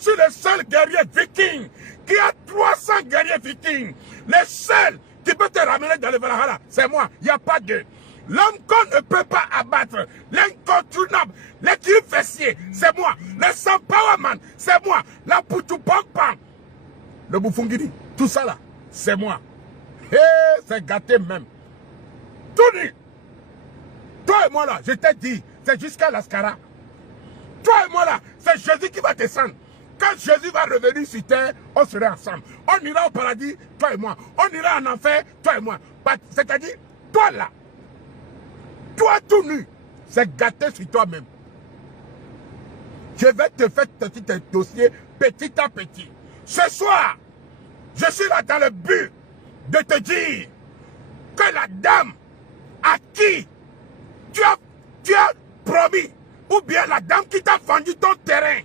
Je suis le seul guerrier viking qui a 300 guerriers vikings. Le seul qui peut te ramener dans le Valhalla, c'est moi. Il n'y a pas de... L'homme qu'on ne peut pas abattre, l'incontournable, l'équipe fessier, c'est moi. Le Sampawaman, c'est moi. La Poutupokpan, le Bufungiri, tout ça là, c'est moi. Et c'est gâté même. Tout nu. Toi et moi là, je t'ai dit, c'est jusqu'à l'Ascara. Toi et moi là, c'est Jésus qui va descendre. Quand Jésus va revenir sur terre, on sera ensemble. On ira au paradis, toi et moi. On ira en enfer, toi et moi. C'est-à-dire, toi là, toi tout nu, c'est gâté sur toi-même. Je vais te faire petit dossier petit à petit. Ce soir, je suis là dans le but de te dire que la dame à qui tu as promis, ou bien la dame qui t'a vendu ton terrain,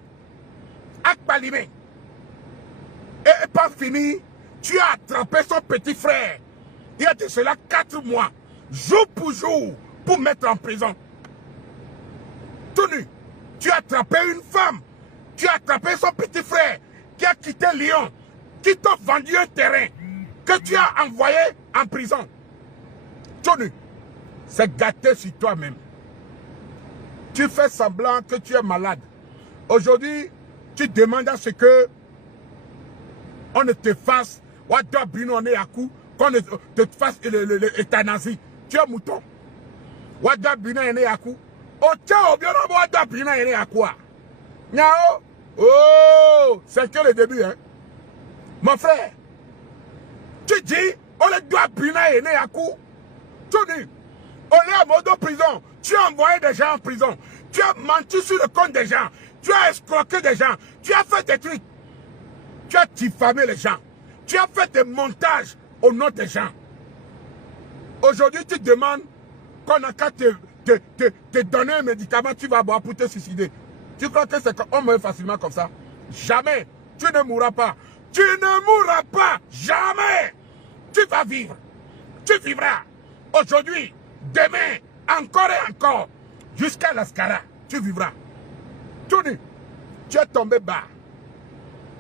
à Palimé, et pas fini, tu as attrapé son petit frère. Il y a de cela 4 mois, jour pour jour, pour mettre en prison. Tout nu, tu as attrapé une femme, tu as attrapé son petit frère, qui a quitté Lyon, qui t'a vendu un terrain, que tu as envoyé en prison. Tout nu, c'est gâté sur toi-même. Tu fais semblant que tu es malade. Aujourd'hui, tu demandes à ce que on ne te fasse, qu'on ne te fasse l'euthanasie. Tu es mouton. Oh, c'est que le début, hein. Mon frère, tu dis, on le doit biner à coup. Tout dit, on est à mode de prison. Tu as envoyé des gens en prison. Tu as menti sur le compte des gens. Tu as escroqué des gens. Tu as fait des trucs. Tu as diffamé les gens. Tu as fait des montages au nom des gens. Aujourd'hui, tu demandes qu'on n'a qu'à te donner un médicament, tu vas boire pour te suicider. Tu crois que c'est qu'on meurt facilement comme ça? Jamais. Tu ne mourras pas. Tu ne mourras pas. Jamais. Tu vas vivre. Tu vivras. Aujourd'hui, demain, encore et encore, jusqu'à l'Ascara, tu vivras. Tout nu, tu es tombé bas.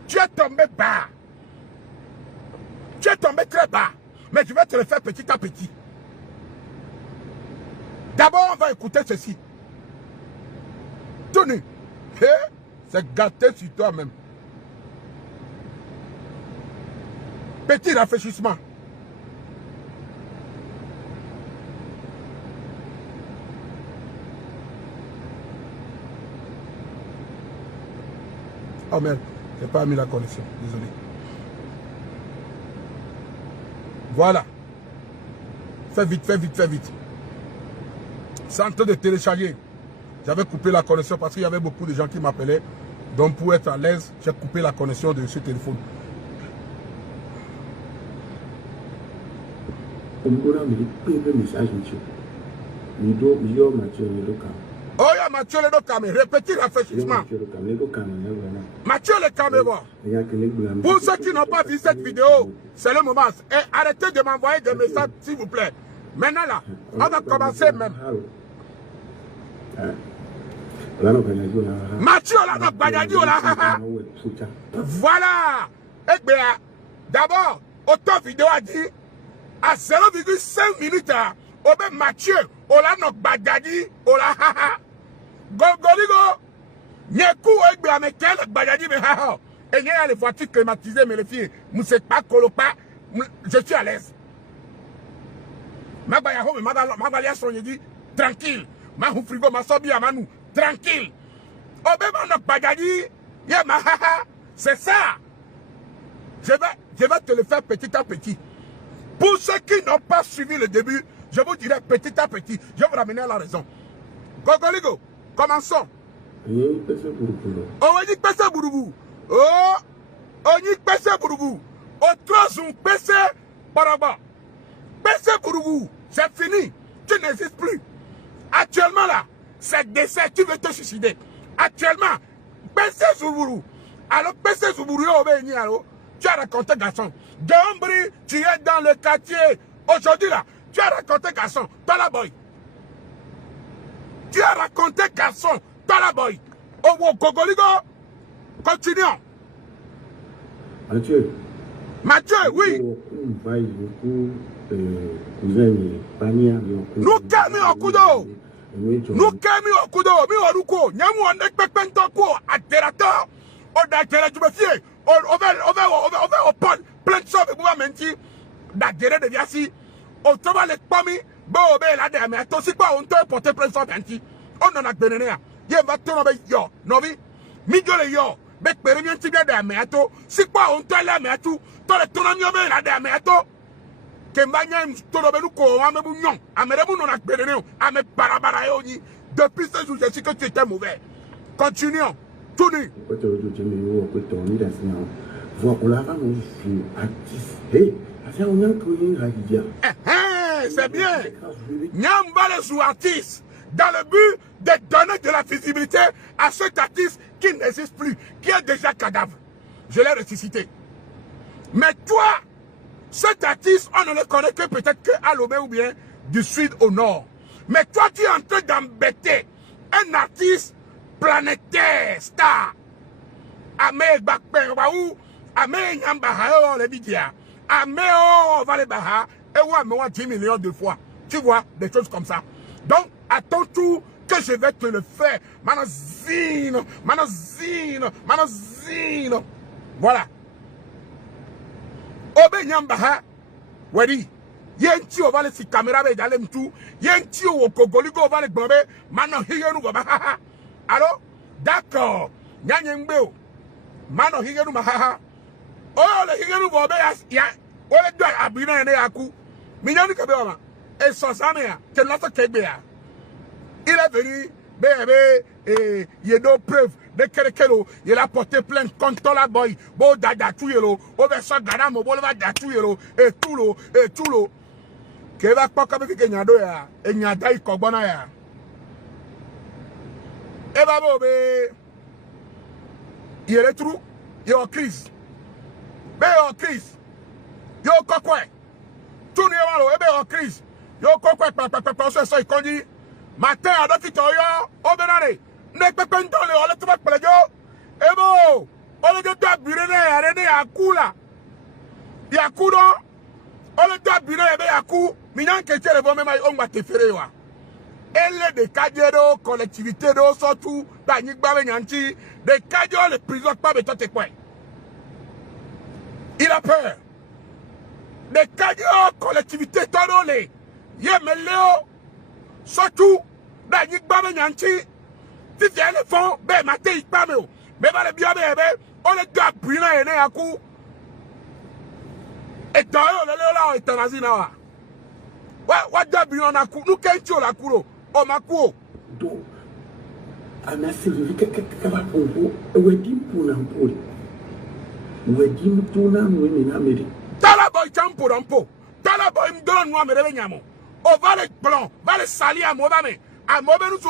Tu es tombé bas. Tu es tombé très bas. Mais je vais te le faire petit à petit. D'abord, on va écouter ceci. Tout nu, c'est gâté sur toi-même. Petit rafraîchissement. Oh merde, je n'ai pas mis la connexion, désolé. Voilà. Fais vite, fais vite, fais vite. C'est en train de télécharger. J'avais coupé la connexion parce qu'il y avait beaucoup de gens qui m'appelaient. Donc pour être à l'aise, j'ai coupé la connexion de ce téléphone. Oh, il y a Mathieu le Dokame. Répétez rafraîchissement. Mathieu le Kamebo. Pour ceux qui n'ont pas vu cette vidéo, c'est le moment. Et arrêtez de m'envoyer des messages, s'il vous plaît. Maintenant là, on va commencer même. Mathieu là, voilà. D'abord, autant vidéo a dit à 0,5 minutes. Obe Mathieu, ola no Badadi, ola haha. Gogoligo, nyeku egbe amekel Badadi me haha. Et il y a les voitures climatisées, mais les filles, moussez pas, colopa, je suis à l'aise. Ma bayaho, ma balia son dit, tranquille. Ma frigo, ma sobi à manou, tranquille. Obe no Badadi, ya ma haha. C'est ça. Je vais te le faire petit à petit. Pour ceux qui n'ont pas suivi le début, je vous dirai petit à petit, je vais vous ramener à la raison. Gogoligo, commençons. Owenik pese burubu. Oh, onik pese burubu. Otrozun pese baraba. Pese burubu, c'est fini. Tu n'existes plus. Actuellement là, c'est décès, tu veux te suicider. Actuellement, pese zuburu. Alors pese zuburu, tu as raconté garçon. Dombri, tu es dans le quartier. Aujourd'hui là, tu as raconté garçon, Talaboy. Tu as raconté garçon, Talaboy. Oh, Gogoligo, continuons. Mathieu. Mathieu, oui. Nous kemi okudo. Nous kemi okudo. Mi oruko. Nyamu ande pepento ko. Aterateur. Odatera jubefie. Over plein de choses. Pour menti. D'adhérer de viasi. On trouve les pommes. Bon, ben là, mais toi, c'est pas on te porter plein de choses. On en a donné. Ye va tourner yo. Novi. Migole yo. Bec peremien tibia de ameato. C'est pas on te la meatou. Toi, le tournant yo ben là de ameato. Kembanya Tolobelu ko amebunyon amerebu non akberene ame barabara yoni depuis ce jour je sais que tu étais mauvais. Continuons. Tout nu. C'est bien. Nyambale sous artiste dans le but de donner de la visibilité à cet artiste qui n'existe plus, qui est déjà cadavre. Je l'ai ressuscité. Mais toi, cet artiste, on ne le connaît que peut-être qu'à Lomé ou bien du sud au nord. Mais toi, tu es en train d'embêter un artiste planétaire, star. Ame Bakperbaou, Ame Nyambaha, le Bidia. Ame Valebaha, et ouais, 10 millions de fois. Tu vois, des choses comme ça. Donc, à ton tour, que je vais te le faire. Manazine, manazine, manazine. Voilà. Obe Nyambaha, Wadi, Yenti ovale si caméra be dalem tout, Yenti o Kogoligo ovale bombe, Mano Higenu Baha. Alors, d'accord, Nyanyembeo, Mano Higenu Maha. Oh, le Higenu Bobe, ya, Ole doit abiner ne yaku, Minyanu Kabema, et son samea, Kenlasa Kebea. Il est venu, bébé, et il y a deux preuves. De Kerekelo, il a porté plainte contre la boy. Bo dada tuyelo, obersa gadamo, bolva datuyelo, et tout l'eau. Keva pas comme si Kenyado ya, et Nyada y Kobana ya. Eva bobe, il est trou, il est en crise. Ben en crise. Yo kokwe. Tout n'est pas là, en crise. Yo kokwe, papa, ça y conduit. Matin, à l'hôpital, au Benare. Ne peut pas entendre le tout le monde. Et bon, on est de toi, Burene, Arene, Akula. Yakudo, on est de toi, Burene, Yaku. Minyan que tu es le bon même, on va te faire. Elle est des cadres, collectivités, surtout, Banik Babenyanti, des cadres, les prisons, pas de toi, quoi. Il a peur. Des cadres, collectivités, tonolé. Yemeleo, surtout, Banik Babenyanti. Si c'est le fond, ben matin il pas mais va le bien bébé, on est deux brillants et né à coup. Et toi on est là et t'en as dit là. Ouais deux brillants à coup, nous qu'est-ce que la cour, oh ma cour. Donc, à ma sœur, qu'est-ce va pour vous? Wedim pour n'importe. Wedim pour n'importe. Tala boy champo d'ampo. Tala boy me donne moi me réveillamo. On va les blancs, va les salir à Mobame. À Mobame nous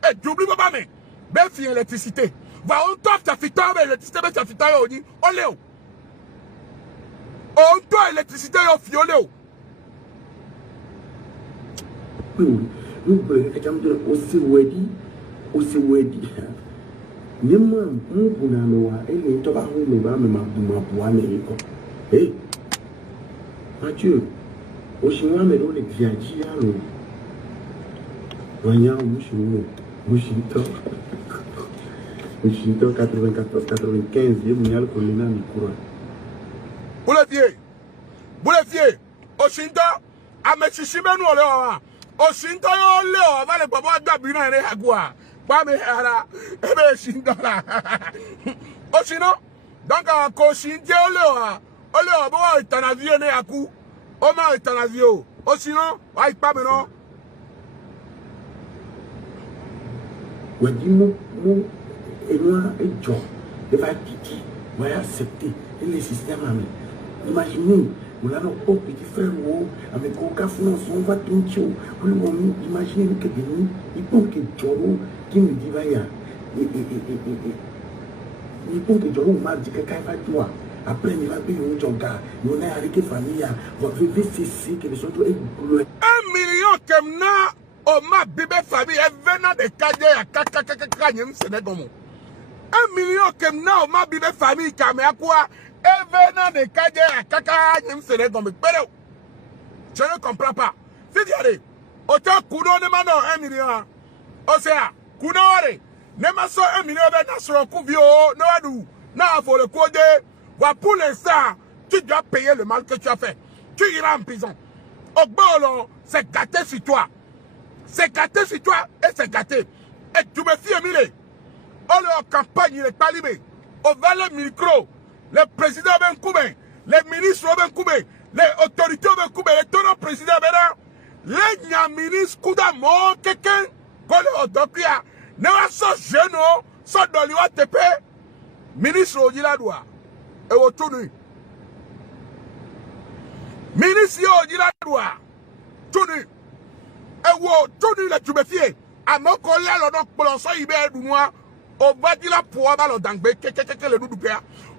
et j'oublie pas mais ben fi électricité va on top ta fita ben électricité ben ta fita yo ni oleo on to électricité yo fi oleo nous que j'aime dire aussi wedi nema mungu na noa ele to ba hu me ba me ma bua me ko eh Mathieu oshinwa me do le viaji alo Voyons, Mouchinto 94, 95, il y a le colonel Mikura. Boulevier, Oshinto, Amechishimenu, Oshinto, Leo, va le papa d'Abina et Agua, Bamehara, Ebe Shindola. Oshino, donc à Koshinto, Oleo, Boa, Tanavio, Neaku, Oma et Tanavio, Oshino, Aïe Pameno. Ouais, dis-moi, et moi, et John, il va quitter, il va accepter, et les systèmes, imaginez, on a nos petits frères, avec aucun finance, on va tout chaud, imaginez que il faut que John, qui me dit, vaya, il faut que John m'a dit que quand il va toi, après il va payer un job, il a avec famille, va vivre ceci, que les autres, 1 million comme ça. Oh ma bébé famille est venant de Kadé à Kakakakakanyem Sénégomo. 1 million comme na oh ma bébé famille Kameakwa Evenant de Kadje à Kaka, Nim Sere Gombe, Péro. Je ne comprends pas. Si tu as dit, autant Kuno ne m'a 1 million. Osea, Kunore, ne m'a 1 million de sur un couvio, non, nous. Non, il faut le coder. Voilà, pour l'instant, tu dois payer le mal que tu as fait. Tu iras en prison. Au bolo, c'est gâté sur toi. C'est gâté sur toi et c'est gâté. Et tu me fies, Emile. On est en campagne, il est pas libre. Au valet micro, le président Ben Koubé, les ministres Ben Koubé, les autorités Ben Koubé, les tenants présidents Ben les ministres Kouda Mon, quelqu'un, qu'on est au Dopia, ne va pas jeune, sans Doliwa TP, ministre Odiladoua, et au Tounu. Ministre Odiladoua, Tounu, et au Tounu, le Tubefie, à mon collègue, le donc, pour l'ensemble, il est noir. On va dire la pour le dangbe, le doudouper.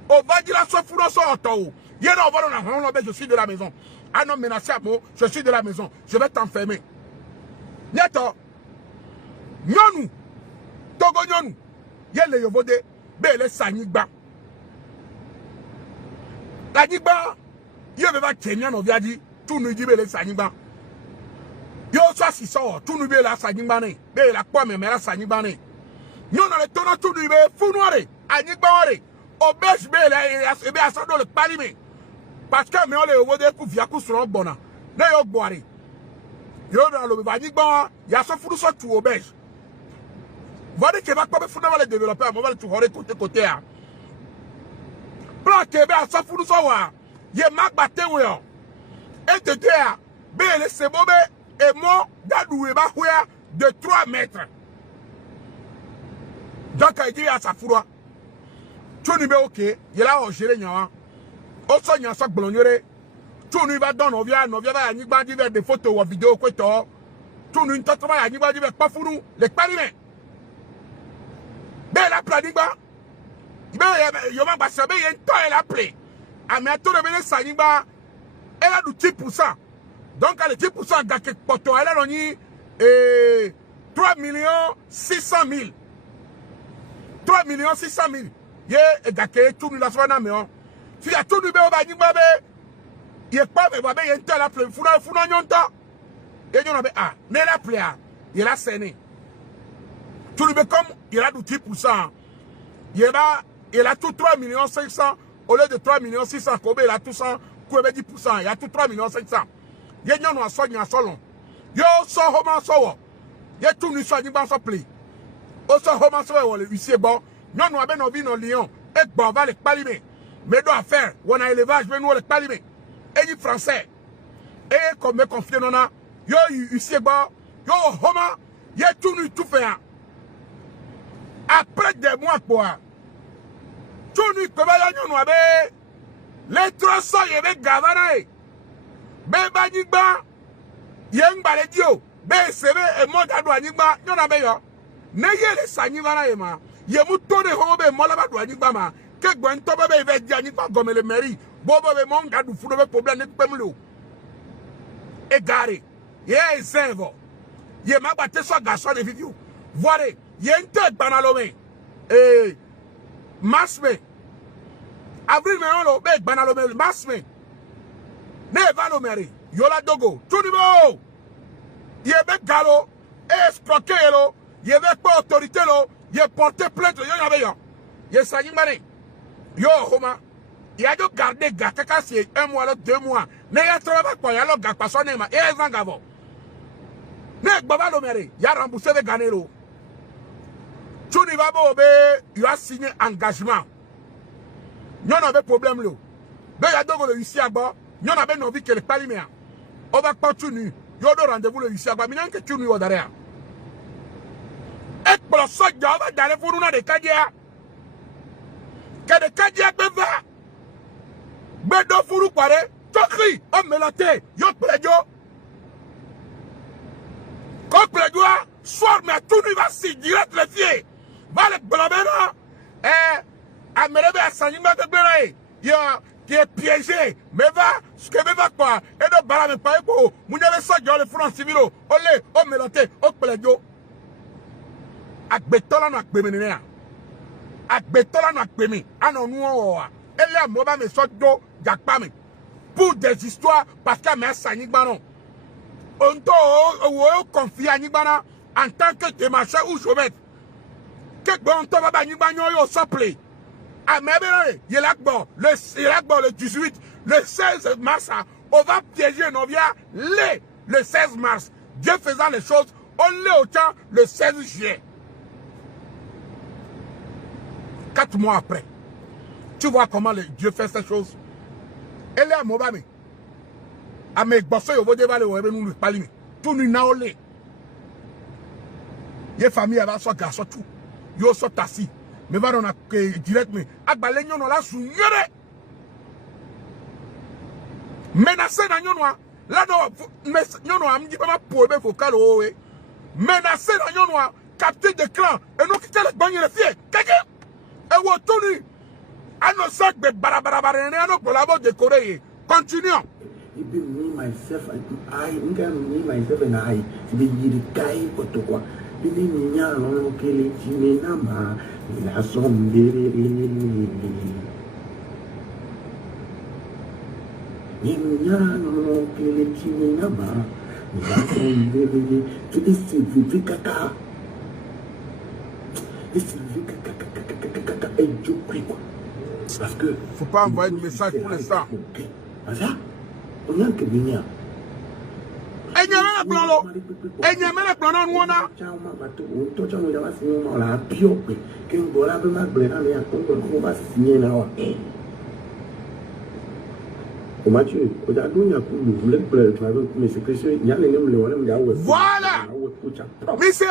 On va dire la soifouno sur auto. Hier, on va dans la je suis de la maison. Un homme menacé à moi, je suis de la maison. Je vais t'enfermer. Nyato. Nyonou. Togo nyonou. Yel le yovode. Bele sanigba. La nigba. Yo beba Kenya no viadi. Tout nous dit bele sanigba. Yo soit si sort. Tout nous bela sanigba ne. Bela quoi mais la sanigba ne. Nous avons le tonneau tout du fou noir, à Nigbaware, au Belge, et bien à ça dans le Palimé. Parce que nous avons des coups de sur un bonheur. Nous avons boiré. Nous avons le Nigbawa, il y a ce fou sur tout au Belge. Voilà que va comme fou dans les développeurs, on va le tout côté. Plan Québec à ce fou sur moi, il y a Marc Batéouéon. Et de terre, ben les Sebobé et moi, d'Adoué Bahouya de 3 mètres. Donc, il dit à sa fourroie, tu n'y vas ok, il est là au géré, il y a un sac blondier, tu n'y vas dans nos vies, va y avoir des photos ou vidéos, quoi, tu n'y vas pas y avoir pas fou, les pariments. Ben, la planiba, ben, il y a un bassin, il y a un temps, elle a appelé. À mes tours de venir, ça y va, elle a du 10%. Donc, elle est 10% d'à poto, elle a donné 3 600 000. 3 600 000. Yé, et d'accord, tout nous l'a fait dans le si y a tout nous béo bani babe, yé pas mais babe yé un tel appelé, fou na nyonta. Et nous avons ah, mais l'appelé ah, il a scéné. Tout nous béo comme il a du 10%. Il a tout 3 500 au lieu de 3 600 Kobe il a tout 100, Kobe 10%, il a tout 3 500. Yé nous a soigné à solon. Yo so homa so. Yé tout nous soigné ban so play. Oso homa so wole huissier bon non nous avons envie non lion et bon va les palimé mais doit faire on a élevage mais nous les palimé et du français et comme me confier non yo huissier bon yo homa y a tout nous tout fait après des mois quoi tout nous que va nous abe les 300 y be gavana be banigba yeng baledio be sebe e moda do anigba non abe yo Neye le sanivara ema. Ye mutone hobe molaba do anigba ma. Ke gwento bebe ve di anigba gome le mairie. Bobo be monga du fudo be problem ne pemlo. E gare. Ye ezevo. Ye mabate so garçon de vidéo. Voire, ye ente banalome. Masme. Avril me on be banalome masme. Ne va no mairie. Yola dogo. Tunibo. Ye be galo. Escroquero. Il n'y avait pas autorité, il a porté plainte, il y avait il y a ça, yo, Roma, il y a gardé gars, c'est 1 mois, 2 mois, mais il y a trop de quoi, il y a le gars, pas son nom, et les engagants. Mais Baba Lomere, il y a remboursé les ganero. Tu n'y vas pas, il a signé engagement. Nous avons problème, là. Mais il y a donc le ici à bas, nous avons envie que les paliméens. On va continuer, il y a un rendez-vous le ici à bas, mais il y a un que tu nous as derrière. Et pour le soir, il va d'aller pour nous de Kadia. Que de Kadia beva. Bedo furu pare. Tokri. On me la te. Yo plejo. Quand plejo. Soir, mais tout nous va si direct le fier. Va le blabena. À me lever à Sanima de Belaï. Yo. Qui est piégé. Mais va. Ce que me va quoi. Et de balame pas pour. Mounave ça, le front civil. Olé. On me la te. On plejo. Agbetola no akpeme ne a. Agbetola no akpeme. Ano nu o wa. Elle a moba me sort d'eau, Jakpame. Pour des histoires, parce qu'elle m'a sani banon. On doit confier à Nibana en tant que démarcheur ou chômette. Que bon, on va Nibano au sople. À Mébélé, il le 18, le 16 mars, on va piéger Novia le 16 mars. Dieu faisant les choses, on l'est au temps le 16 juillet. 4 mois après. Tu vois comment Dieu fait ces choses. Elle est à Mobame. À mes bossons, il va dévaler, nous parler. Tout nous n'a olé. Les familles avaient soit garçon tout. Yo soit assis. Mais va on a direct mais à balenyo no la sounyere. Menacé dans nyonwa. Là non nyonwa amdi pas pour be focal o we. Menacé dans nyonwa, capté de clan et nous qui le bagné le fier. Keke. Et wo tonu. Ano sac de barabarabare ano collabo décoré. Continuons. Me myself and I, me myself and I, the guy what to go. The niña no que le chine nama, la sombere. Niña no que le chine nama, la sombere. Tu dis caca. Et je prie quoi. Parce que. Faut pas envoyer de message pour l'instant. Ça? On a que venir. Enyame le plan non wona. Voilà. Monsieur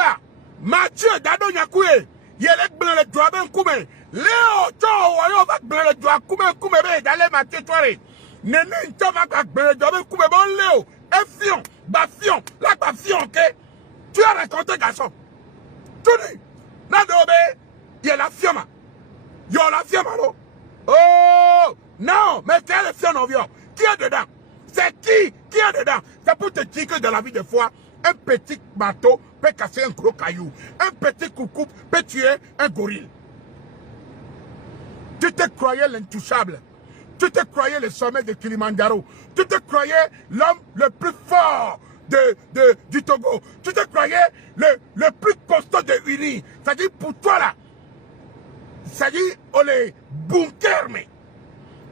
Mathieu Dado Nyakoué, yelek blanc le droit ben koumé. Léo to wayo va blanc le droit koumé be d'aller Mathieu Touré. Nene ntoma ka blanc le droit ben koumé bon Léo. Fion, Bafion, la Bafion, ok? Tu as raconté, garçon. Tu dis, Nadobe, il y a la fioma. Il y a la fioma, non? Oh, non, mais quel est le fion en viol? Qui est dedans? C'est qui est dedans? C'est pour te dire que dans la vie de foi, un petit bateau peut casser un gros caillou. Un petit coucou peut tuer un gorille. Tu te croyais l'intouchable. Tu te croyais le sommet de Kilimanjaro. Tu te croyais l'homme le plus fort du Togo. Tu te croyais le plus costaud de Uni. C'est-à-dire pour toi là. C'est-à-dire on est bunker mais.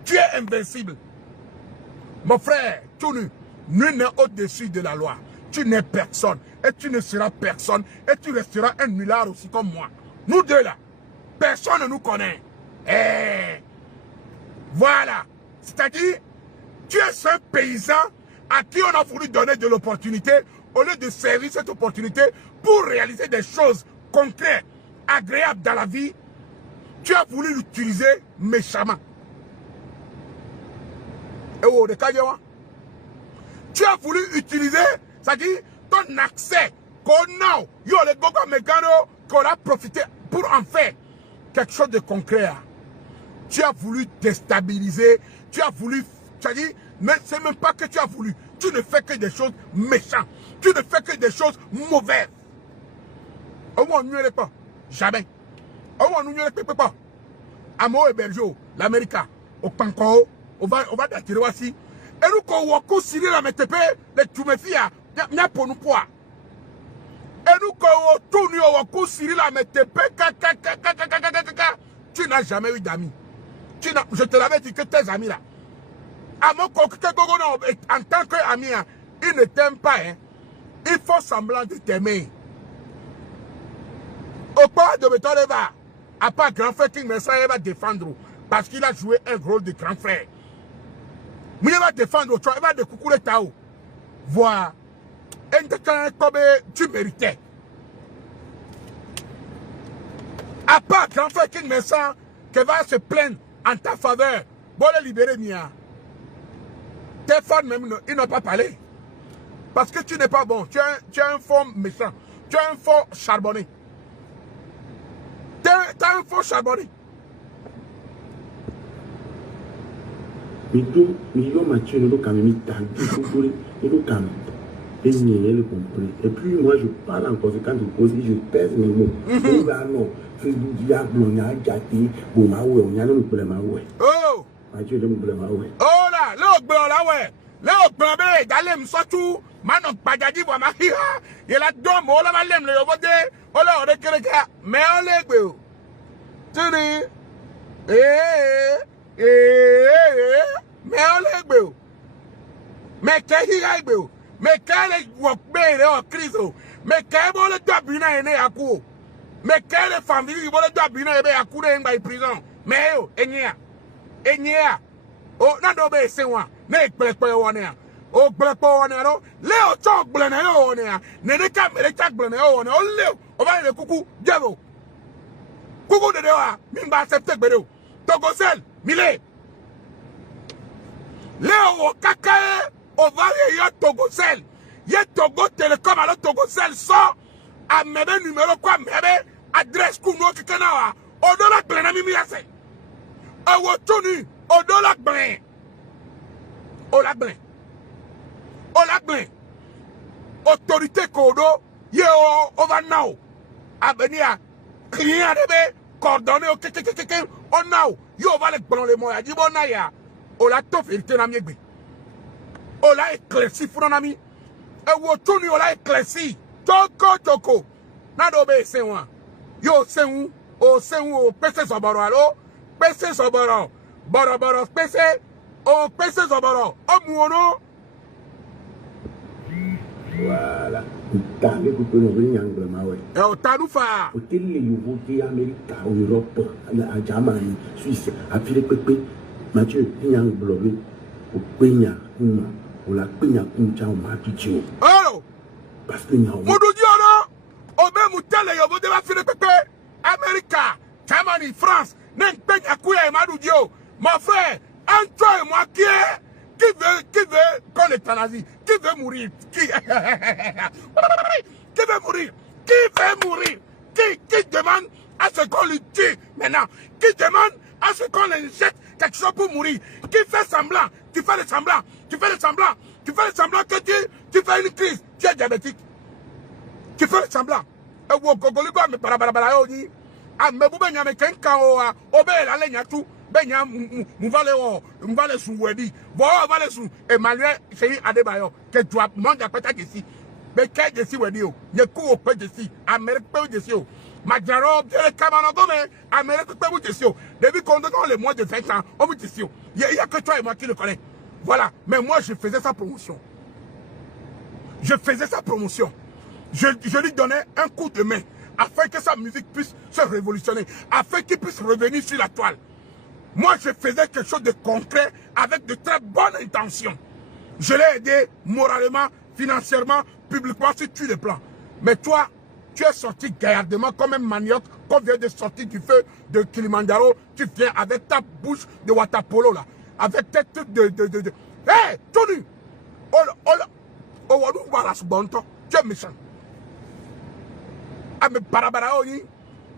Tu es invincible. Mon frère, nul n'est au-dessus de la loi. Tu n'es personne. Et tu ne seras personne. Et tu resteras un nulard aussi comme moi. Nous deux là. Personne ne nous connaît. Voilà. C'est-à-dire, tu es un paysan à qui on a voulu donner de l'opportunité au lieu de servir cette opportunité pour réaliser des choses concrètes, agréables dans la vie. Tu as voulu l'utiliser méchamment. Tu as voulu utiliser, c'est-à-dire ton accès qu'on a, qu'on a profité pour en faire quelque chose de concret. Tu as voulu déstabiliser, tu as voulu, c'est-à-dire, mais c'est même pas que tu as voulu. Tu ne fais que des choses méchantes. Tu ne fais que des choses mauvaises. On ne nous pas. Jamais. On ne nous pas. Amo et Berjo, l'Amérique, au Panko, on va t'attirer aussi. Et nous, quand on va Cyril la MTP, les Toumefia, il y a pour nous poids. Et nous, quand on tourne au Cyril la MTP, tu n'as jamais eu d'amis. Je te l'avais dit que tes amis là. En tant qu'ami, ils ne t'aiment pas. Hein. Il faut semblant de t'aimer. Au pas de Betoreva, à part grand frère King Messa, il va défendre. Parce qu'il a joué un rôle de grand frère. Mais il va défendre, il va découper le Tao. Voilà. Et comme tu méritais. À part grand frère King Messa, qui va se plaindre en ta faveur, bon le libérer Mia. Tes femmes même, ils n'ont pas parlé. Parce que tu n'es pas bon. Tu es un faux méchant. Tu es un faux charbonné. Tu es un faux charbonné. Et puis moi je parle en conséquence de cause, je pèse mes mots. Oh! Mathieu de Moublema, ouais. Oh là, le blanc là, ouais. Le blanc, d'aller me sortir. Maintenant, pas de dire, ma fille, il a deux mots, là, ma lème, le vote, oh là, on est que le gars, mais on l'est, beau. Tu dis, mais on l'est, beau. Mais qu'est-ce qu'il y a, beau? Mais qu'est-ce qu'il y a, beau, crise, mais qu'est-ce qu'il y a, beau, bina, et à coup. Mais qu'est-ce qu'il y a, famille, il va le bina, et à coup, de prison. Mais, oh, et nia. Oh, non, non, c'est moi. Ne pas on est. Oh, on est. Léo, talk, blanc, on est. Ne pas me les blanc, on est. Oh, Léo, on va le coucou, diable. Coucou de dehors, mimba accepté, bédo. Togosel, Milé. Léo, kakae, on va y Togosel. Y'a Togo Télécom, alors Togosel sort à mebe numéro quoi, mebe adresse kouno kikanawa. On doit la blanc, mimi assez. Oh, tenu. O do la blanc. O la blanc. O la blanc. Autorité kodo. Ye o va now. Abenia. Rien de coordonné o kekekeke. O now. Yo va le blanc le moya. Di bon na ya. O la to vérité na miegbe. O la éclairci fou na mi. E wo tuni o la éclairci. Toko. Na do be se wan. Yo se wu. O se wu o pese soboro alo. Pese soboro. Boro, pese, o pese soboro, o muono. Voilà. T'as vu que nous venons en Anglema, ouais. Et au Taroufa. Au télé, vous votez Amérique, en Europe, en Germanie, Suisse, à Philippe, Mathieu, il y a un blog, au Penya, au la Penya, au Makicho. Oh! Parce qu'il y a un. Moudoudiano, au même hôtel, il y a voté la Philippe, Amérique, Germanie, France, n'en Penya, Kouya et Madoudio. Mon frère, un toi et moi qui veut qu'on l'euthanasie, qui veut mourir, qui veut mourir, qui demande à ce qu'on lui tue maintenant, qui demande à ce qu'on lui jette quelque chose pour mourir, qui fait semblant, tu fais le semblant que tu fais une crise, tu es diabétique, tu fais le semblant, et vous gogoligo me parabara oni, ah mais vous ben yame kenka o obe la lenya tout. Benya muvale sou wedi bo vale sou Emmanuel Chéri Adebayo que tu as monde à peta ici mais que de si wedi o ye ku o pe de si Amérique pe de si o Majaro de Camano Gome Amérique pe de si o depuis qu'on dans les mois de 20 ans on me dit si o il y a que toi et moi qui le connais voilà mais moi je faisais sa promotion je lui donnais un coup de main afin que sa musique puisse se révolutionner afin qu'il puisse revenir sur la toile. Moi, je faisais quelque chose de concret avec de très bonnes intentions. Je l'ai aidé moralement, financièrement, publiquement sur tous les plans. Mais toi, tu es sorti gaillardement comme un manioc qu'on vient de sortir du feu de Kilimanjaro. Tu viens avec ta bouche de Watapolo là. Avec tes trucs de... Hé, Tony! Tu es méchant. Ah, mais barabara,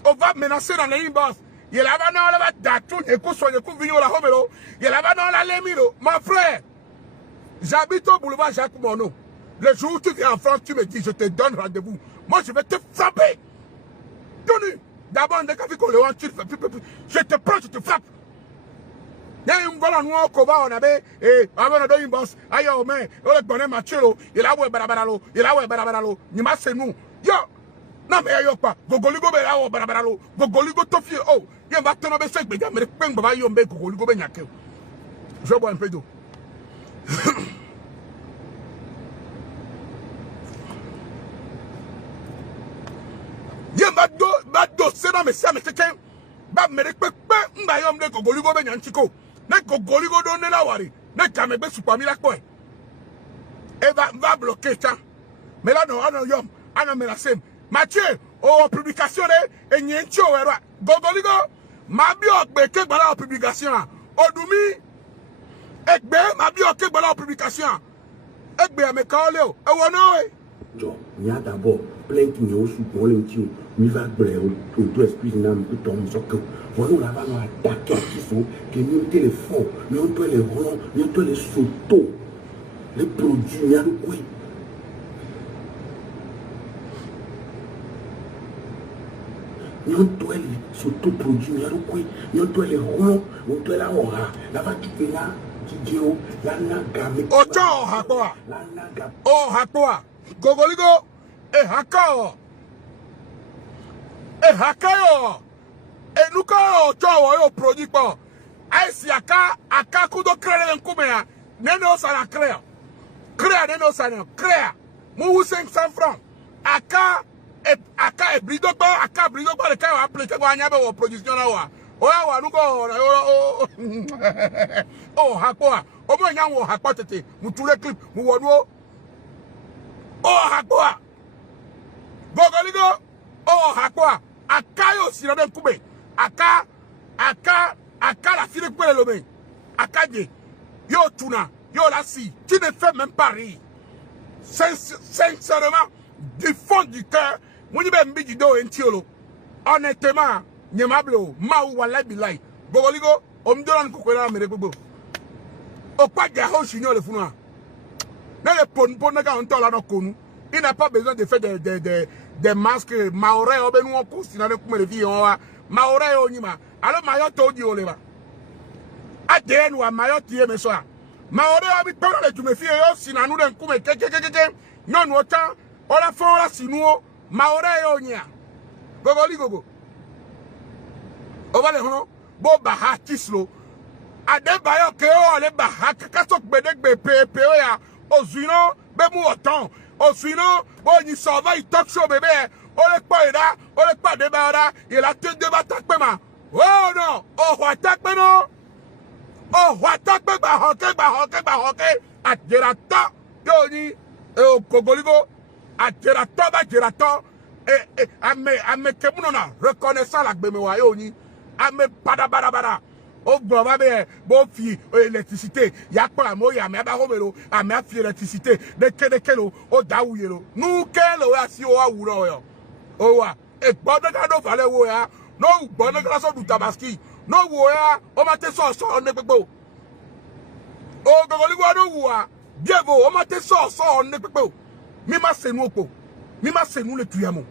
on va menacer dans les inbox. Il a pas non la datou et qu'on soit venu la homelo. Il a pas non la lemiro. Mon frère, j'habite au boulevard Jacques Monod. Le jour où tu viens en France, tu me dis, je te donne rendez-vous. Moi, je vais te frapper. Tony, d'abord, dès que qu'on le voit, je te prends, je te frappe. Il y a une bonne noix au combat, on avait, et avant de boss, aïe, mais, on le connaît Mathieu, il a oué barabaralo, il m'a c'est nous. Yo! Non mais yo pas gogoligo be lawo barabaralo gogoligo tofie oh il va te nommer ça mais peng baba yo mbe gogoligo be nyake je bois un peu d'eau il va do c'est non mais ça mais quelqu'un ba me pe mba yo mbe gogoligo be nyanchiko na gogoligo do ne la wari na kame be supami la ko e va bloquer ça mais là non yom ana me la sem Mathieu, oh, publication, et n'y a pas Gogoligo, ma bio, que voilà, publication, Odumi, Ekbe, ma bio, que voilà, publication, Ekbe, me calé, et on John, il y a d'abord plein qui nous sous le tio, mi va blé, ou tout esprit n'am tout ton socle. Voilà, là, va nous attaquer qu'il faut, que nous téléphone, nous tous les ronds, nous tous les sautos, les produits, il y a le quoi. Nous doit s'autoproduire, nous doit les ronds, nous doit la aura, la va quitter là, Didio, la naga, Ocho Hakoa. Oh Hakoa. Gogoligo. E Hakao. E Hakayo. E nuka Ocho yo produit pas. Aïsi aka kudo créer un combien. Neno ça la crée. Crée neno ça non. Crée. Mou 500 francs. Aka e brido ba aka brido ba le ka appliquer ko anya be wo production na wa. Oya wa nuko oh Hakoa. Omo nya wo Hakoa tete. Mu tous les clips mu wono. Oh Hakoa. Gogoligo. Oh Hakoa. Aka yo si na kube. Aka la fille pour le lomé. Akadé. Yo tuna. Yo la si. Tu ne fais même pas rire. Sincèrement, du fond du cœur, mouni ben mbiji do entiolo. Honnêtement, nyemablo, ma ou walai bilai. Gogoligo, omdolan kukwela mere bobo. Okwa gaho chinyo le funwa. Ne le pon na ka ontola no konu. Il n'a pas besoin de faire des masques maoré obenu on kousina le kumele vi on wa. Maoré onima. Alors mayo to di oleba. Adien wa mayo tie mesoa. Maoré abi polo le tu me fie yo sinanu den kume ke. Non autant on la fond la sinuo maoré onia. Gogoligo. Ovale hono bo bahatislo. Ade bayo ke o le bahak kasok bedek be pe ya ozuino be mu oton. Ozuino bo ni sova I talk show bébé. O le pa ida, o le pa de bara, il a te débat takpema. Oh non, oh watakpe no. Oh watakpe ba hoke. Adjerato yoni e Gogoligo. Adjerato ba jerato ame kemuno na reconnaissant la gbemewa yoni. Ame bada. O globa be bo fi électricité. Ya pa mo ya me ba homero, ame fi électricité. De kelo o dawuyelo. Nu kelo ya si o awuro yo. O wa e gbodo ka do fale wo ya. No gbodo ka so du tabaski. No wo ya o ma te so ne gbegbo. O Gogoligo do wo a. Diego o ma te so ne gbegbo. Mi ma senu opo. Mi ma senu le tuyamo.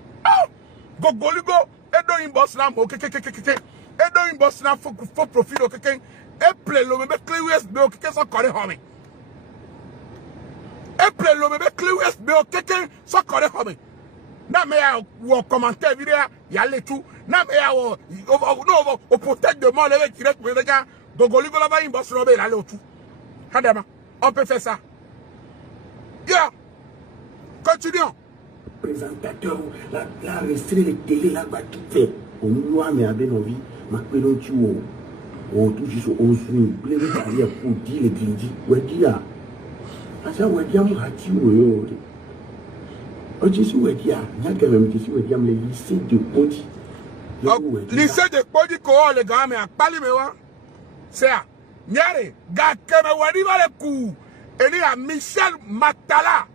Gogoligo edo inbox na mo kekekekeke. Edo inbox na fo profil o keke. E play lo me clear USB o keke so kore home. E play lo me clear USB o keke so kore home. Na me ya wo commentaire vidéo ya le tout. Na me ya wo no o peut-être de moi le direct me ga Gogoligo la ba inbox no be la le tout. Hadama, on peut faire ça. Yeah. Continuons. Présentateur, la restreint les télé là-bas tout fait. On nous a mis à Benovi, ma pélotu au tout juste au swing, blé derrière pour dire les dindi. Ouais, dia. À ça, ouais, dia, mon hati ou yo. Oji si ouais, dia. N'a quand même dit si ouais, dia, le lycée de Podi. Lycée de Podi, quoi, les gars, mais à Palimewa. C'est à Nyare, Gakeme Wadiva le coup. Et il y a Michel Matala.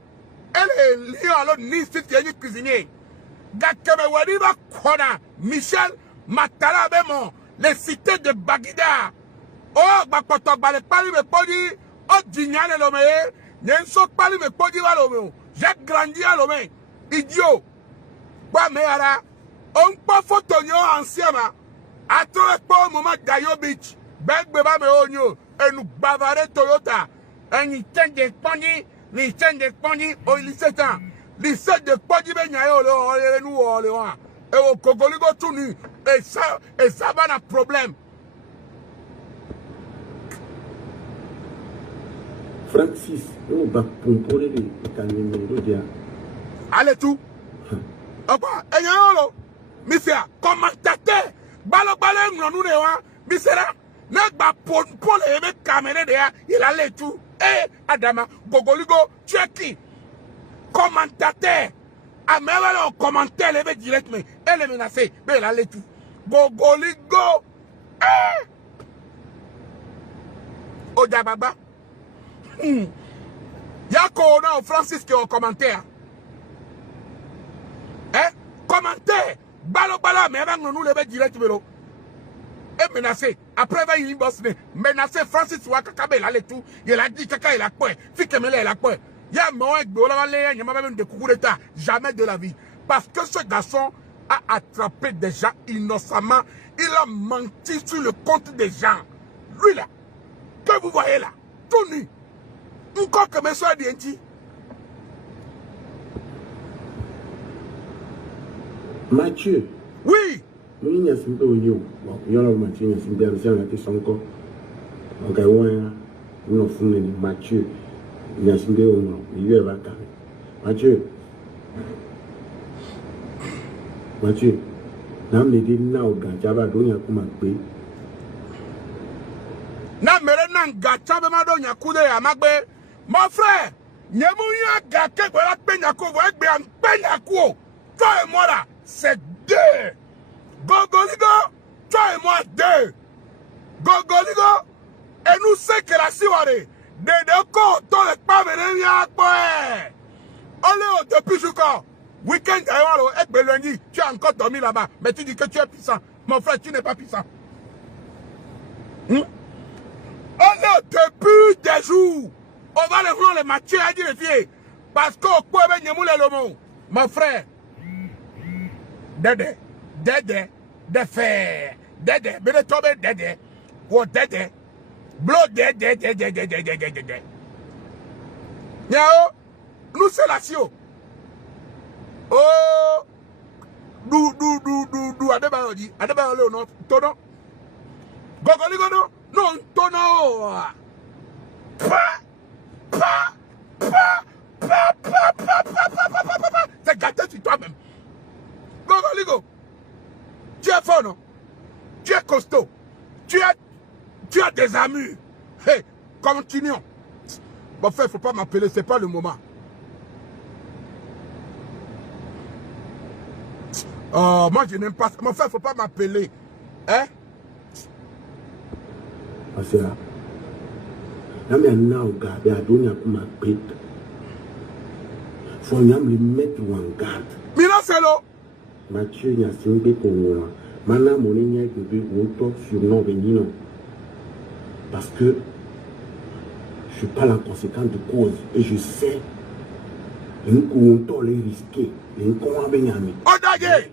Elle est liée à l'autre liste qui est cuisinier. Gakeme Wadiva Kona. Michel Matala Bemon. Les cités de Bagida. Oh, Bakotok Bale Pali me Podi. Oh, Dignane Lomé. Nenso Pali me Podi Valomé. J'ai grandi à Lomé. Idiot. Bah, mais là, on peut photo ancien. À tout le moment d'Ayo Beach. Ben beba me onyo enu bavare Toyota eni change ni change poni o lycée tan lycée de Podi be nyayo le nu o le wa e o Gogoligo tunu e ça va na problème. Francis on va pompoler les caméras dia allez tout apa enyalo misia commentateur balo ngonu ne wa misera Negba Paul et caméra de il allait tout. Eh, Adama, Gogoligo, tu es qui? Commentateur. Ah, mais voilà, commentaire, les direct, mais elle est menacée. Mais il allait tout. Gogoligo. Eh! Odababa. Yako, on a Francis qui est au commentaire. Eh? Commentaire. Balo, mais avant nous, les direct, mais et menacé. Après, il y a une menacé Francis Wakakabe, il a tout. Il a dit Kaka, il a quoi? Fikemele, il a quoi? Il y a un moment, il y a même des coups d'état. Jamais de la vie. Parce que ce garçon a attrapé des gens innocemment. Il a menti sur le compte des gens. Lui là, que vous voyez là, tout nu. Encore que mes soeurs d'Inti. Mathieu. Oui. Oui, il y a simple au yo. Bon, il y a Mathieu, il y a simple, il y a son corps. Ok, ouais, nous avons Mathieu. Il y a simple au yo. Il y a Mathieu. Mathieu. Nam ne dit na o gachaba do nya kuma pe. Na mere na gachaba ma do nya kude ya magbe. Mon frère, nyemu ya gake gbara pe nya ko bo egbe an pe nya ko. Toi et moi là, c'est deux. Gogoligo, toi et moi deux. Gogoligo, et nous c'est que la siware. De ko to le pa vene ya boy. Allez, depuis jusqu'à week-end, lundi, tu as encore dormi là-bas. Mais tu dis que tu es puissant. Mon frère, tu n'es pas puissant. Allez, depuis des jours, on va le voir les matchs à dire les filles. Parce qu'on peut venir le mot. Mon frère, Dédé, de fer, Dédé, mais de tomber Dédé, ou Dédé, blo Dédé. Yao, nous c'est la sio. Oh, Adebayo le non, tono. Gogoligo non, tono. C'est gâté sur toi-même. Gogoligo, tu es fort, non? Tu es costaud. Tu as des amis. Hey, continuons. Bon frère, il ne faut pas m'appeler, c'est pas le moment. Oh, moi je n'aime pas ça. Mon frère, il ne faut pas m'appeler. Hein? Parce que là, il y a un gars qui a donné un peu de pète. Il faut le mettre en garde. Mais là, c'est là. Mathieu, il y a un peu pour moi. Maintenant, mon ligne est de auto sur non venir. Parce que je ne suis pas la conséquence de cause. Et je sais que nous pouvons les risquer. Nous pouvons venir. Odage!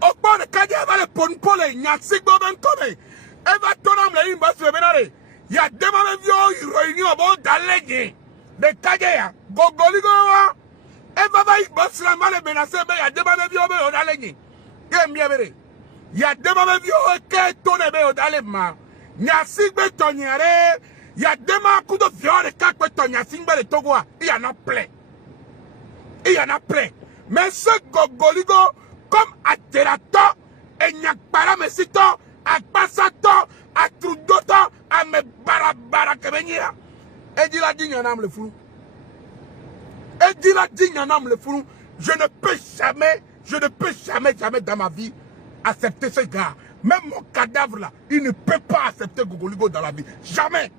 Okpa de kaje va le ponpole nyasik boben kome. Eva tonam le imba sebenare. Ya demame vio réunion bon dalege. De kaje ya gogoligo wa. Eva va imba slama le menace be ya demame vio be odalege. Ye miebere. Ya demame vio ke tone be odale ma. Nyasik be tonyare. Ya dema kudo vio de kakpe tonyasik be le togoa. Il y en a plein. Il y en a plein. Mais ce gogoligo comme à Terato, et Nyakpara Mesito, à Passato, à Trudoto, à me barabara Kevenia. Et dit la digne en âme le fou. Et dit la digne en âme le fou. Je ne peux jamais dans ma vie accepter ce gars. Même mon cadavre là, il ne peut pas accepter Gogoligo dans la vie. Jamais.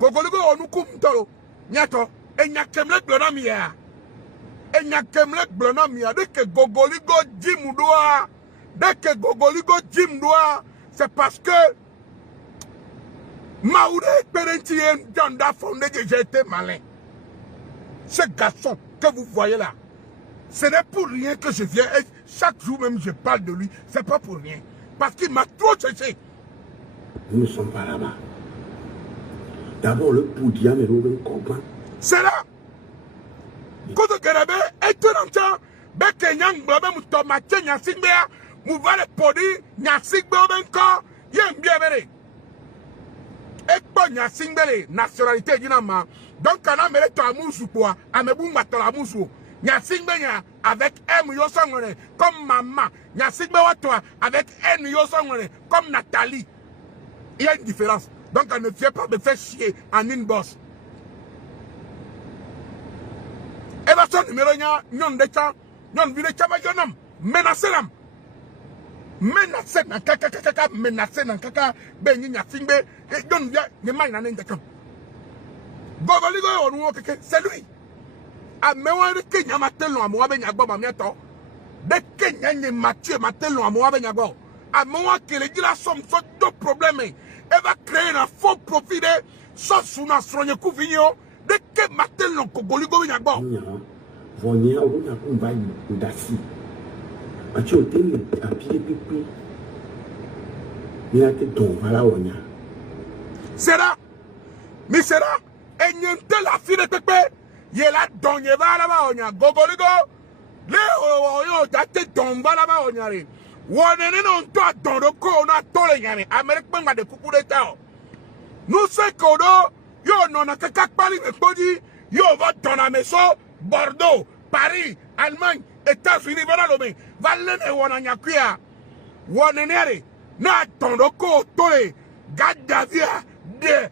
Gogoligo, on nous coupe tolo. Nyato, et Nyakemle Blonamia. Et Nyakemle Blonamia. Dès que Gogoligo Jimdoua, c'est parce que Maouré Perentien Danda fondé que j'ai été malin. Ce garçon que vous voyez là, ce n'est pour rien que je viens. Et chaque jour même je parle de lui. C'est pas pour rien. Parce qu'il m'a trop cherché. Nous ne sommes pas là-bas. D'abord le Poudia mais Robin comprend. C'est là. Quand on regarde, et tout le temps, Beke Nyang Blabé Moutomate Nyasingbea, Mouvale Podi, Nyasingbea Benko, Yen Bienvenu. Et pas Nyasingbele, nationalité Dinama. Donc, quand on met toi à Moussoupoua, à Mebou Matola Moussou, Nyasingbea avec M. Yosangone, comme maman, Nyasingbea toi avec N. Yosangone, comme Nathalie. Il y a une différence. Donc, on ne vient pas me faire chier en une bosse. Et là, son numéro, nyon de chan, nyon vile chama yonom, menacé nam. Menacé nan kaka, menacé nan kaka, ben yin yasingbe, et yon via, nye may nan de kam. Gogoligo yon ou keke, c'est lui. A mewa de Kenya matel no amoa ben yagbo mamiato. De Kenya nye Mathieu matel no amoa ben yagbo. A mewa que le dit la somme, sont deux problèmes. Elle va créer un faux profit de, sans sous nasronye koufinyo. Dès que matel non Gogoligo yagbo. Voyez, on a un bail d'assis. Achi hôtel à pied pipi. Il a été ton voilà on a. Sera, mi sera, et niente la fille de Pepe, yela donye va là-bas on a, gogoligo, le oyo date tomba là-bas on a. Wonene non toi don le co on a tole yane, Amérique m'a de coucou de tao. Nous c'est kodo, yo non a kaka pali me podi, yo va dans la maison, Bordeaux, Paris, Allemagne, États-Unis, voilà l'homme, valene wana nyakuya, wonene na don le co tole, gadavia. De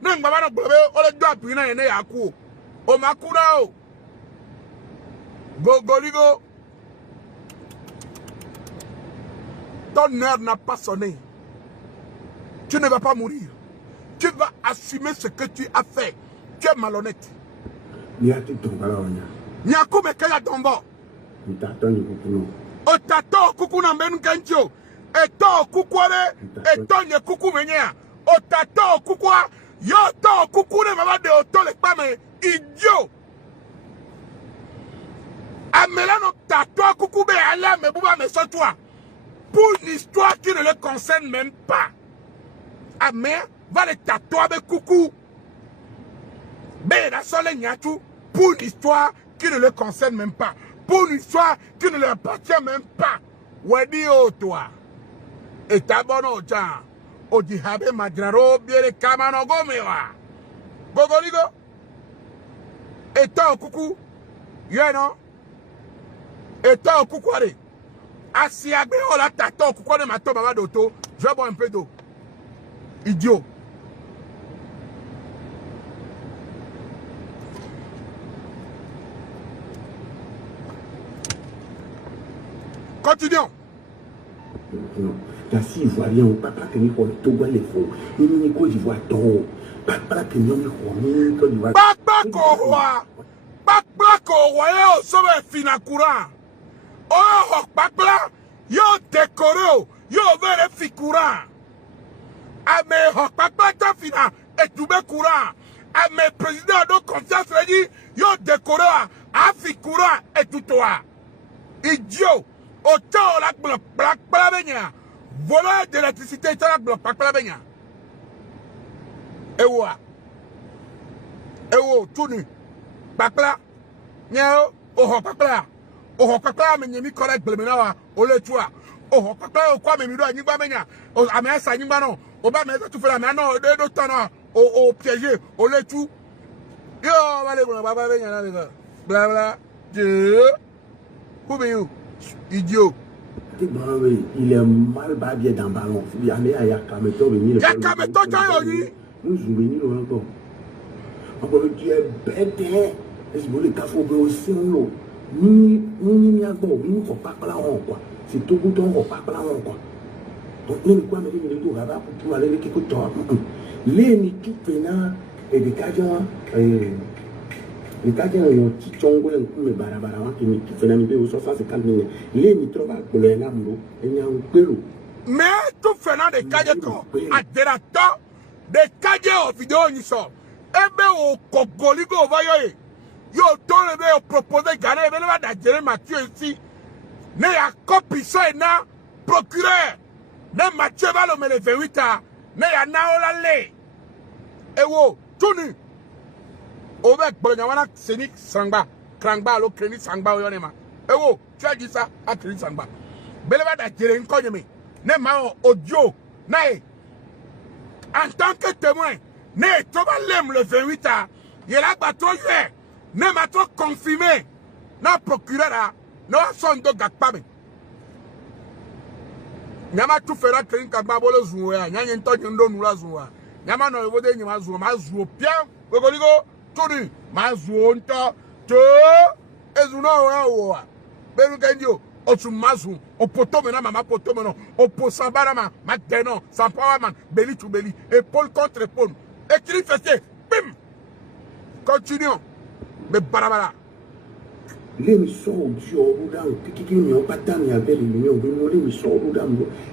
nang baba na globe ole do apina ene yaku o makuna o gogoligo ton heure n'a pas sonné, tu ne vas pas mourir, tu vas assumer ce que tu as fait, tu es malhonnête. Niate tombala onya Nyaku mekela tombo ntatoni kukuno o tato kuku na mbenu kencho eto kukwale eto nye kuku menya o tato kukwa yo to kuku ne mama de oto le pame idiot amelano tato kuku be ala me buba me so toi pour une histoire qui ne le concerne même pas. Amé va le tatouer avec coucou be la sole nyatu pour une histoire qui ne le concerne même pas, pour une histoire qui ne lui appartient même pas. Wedi o toi et ta bonne oja o di habe madraro biere kamano gomewa gogoligo et ta kuku yeno et ta kuku ale asiagbe o la tato kuku ne mato baba doto je vais boire un peu d'eau idiot. Continuons. non la si ivoirien ou papa que ni ko to gwa le fo ni ko d'Ivoire to papa que ni ko ni ko d'Ivoire Papa ko wa yo so be fina courant oh papa yo décoré yo vere fi courant ame ho papa ta fina et tout be courant ame président de confiance dit yo décoré a fi courant et tout toi idiot autant la black benya voleur d'électricité la black benya ewa tunu bakla nyao oho bakla me nyemi correct blemenawa ole tua oho bakla o kwa me mi do anyigba menya o amesa anyigba no o ba me tu fela me no do tono o piéger ole tu yo vale bon baba benya na bla bla je who be you idiot. Il est mal babé dans le ballon. Il y a un caméto venu. Il y a un caméto qui a eu. Nous sommes venus encore. Encore tu es bête. Est-ce que les cafés au aussi l'eau? Ni a bon, ni faut pas là quoi. C'est tout bouton faut pas là quoi. Donc nous quoi mais les tout là pour aller les quelque temps. Les ni tout pena et des cajons les cajons ont petit chongo le barabara qui me fait un peu 150 000. Les ni trop pour le nambo et n'y a un peu. Mais tout faisant des cajons à dérateur des cajons vidéo ni so. Ebe o kogoligo vayo yo ton ebe o proposer gare ebe va da jere Mathieu ici. Ne ya copie ça na procureur. Ne Mathieu va le mele 28 ans. Ne ya na olale. Ewo tunu Obek Bolognawana Senik Sangba, Krangba, lo Kreni Sangba, Yonema. Ewo, tu as dit ça à Kreni Sangba. Beleva da Jere Nkonyeme, ne mao audio, nae. En tant que témoin, ne Toba Lem le 28 ans, yela batro yé, ne matro confirmé, na procureur, no son do gakpame. Nyama tu fera Kreni Sangba bolo zuwa, nyanyi ntonyo ndo nula zuwa. Nyama no evode nyama zuwa, ma zuwa pian, gogoligo. Tony, ma zuonta, te, ezuna wa. Beru kendio, otu mazu, opotome na mama potome no, oposambara ma deno, sampawa man, belly to belly, épaule contre épaule. Écrit fessé, bim. Continuons. Mais barabara. L'émission audio ou dans qui n'y a pas tant y avait l'émission ou l'émission ou dans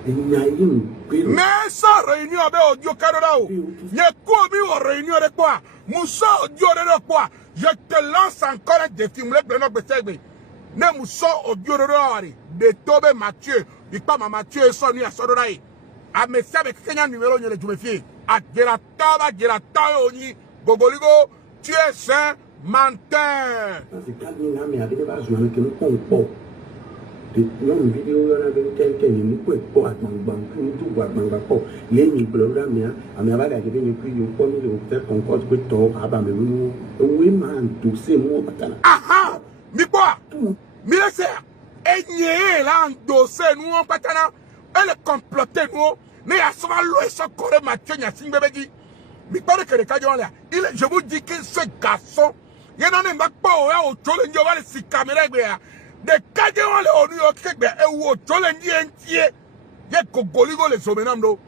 et n'y a rien. Mais ça réunion avec audio Canada. Il y a quoi mi réunion de quoi? Moussa audio de quoi? Je te lance encore un défi. Me le prenons peut-être. Ne moussa audio de quoi? de Tobe Mathieu. Il pas ma Mathieu sonny à Sodoraï. A Messia avec Kenya numéro de Tumefie. A Gerataba, Gerataoni, Gogoligo, tu es un menteur. C'est quand il a mis à des bases, je ne comprends pas. Non, vidéo là avec quelqu'un qui ne peut pas attendre tout va pas les programmes à me va garder les prix au point de faire concorde que toi à me oui man tout c'est moi patana aha mi quoi mi laisse et nier là dossier nous patana elle comploter nous mais à ce moment là ça coré Mathieu nya sing bébé mi parle que le cadre là je vous dis que ce garçon il n'en est pas au tole ndio va si caméra gbe de cadre là on lui ok gbe e wo tole ndi entie ye Gogoligo les omenamdo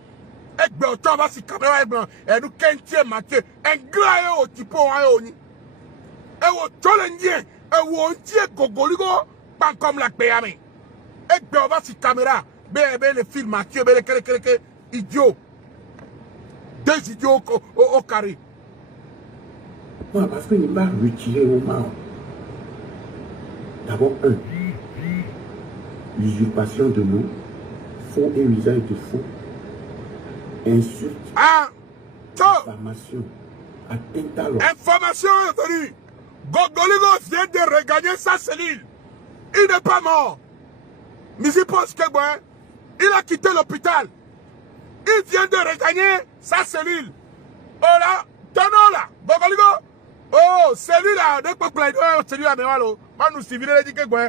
egbe oto ba si caméra egbe e du kentie Mathieu en grand o tipo ayo ni e wo tole ndi e wo ntie Gogoligo pas comme la péame egbe o ba si caméra be le film Mathieu be le kele idiot deux idiots au carré. Ouais, parce qu'il va retirer au mal. D'abord, l'usurpation de mots, faux et usage de faux, insulte, diffamation, atteinte à l'ordre. Information est venue. Gogoligo vient de regagner sa cellule. Il n'est pas mort. Mais il pense que bon, il a quitté l'hôpital. Il vient de regagner sa cellule. Oh là, tonneau là, Gogoligo. Oh, cellule là, de quoi plaît, cellule là, mais voilà, nous civils, il dit que quoi,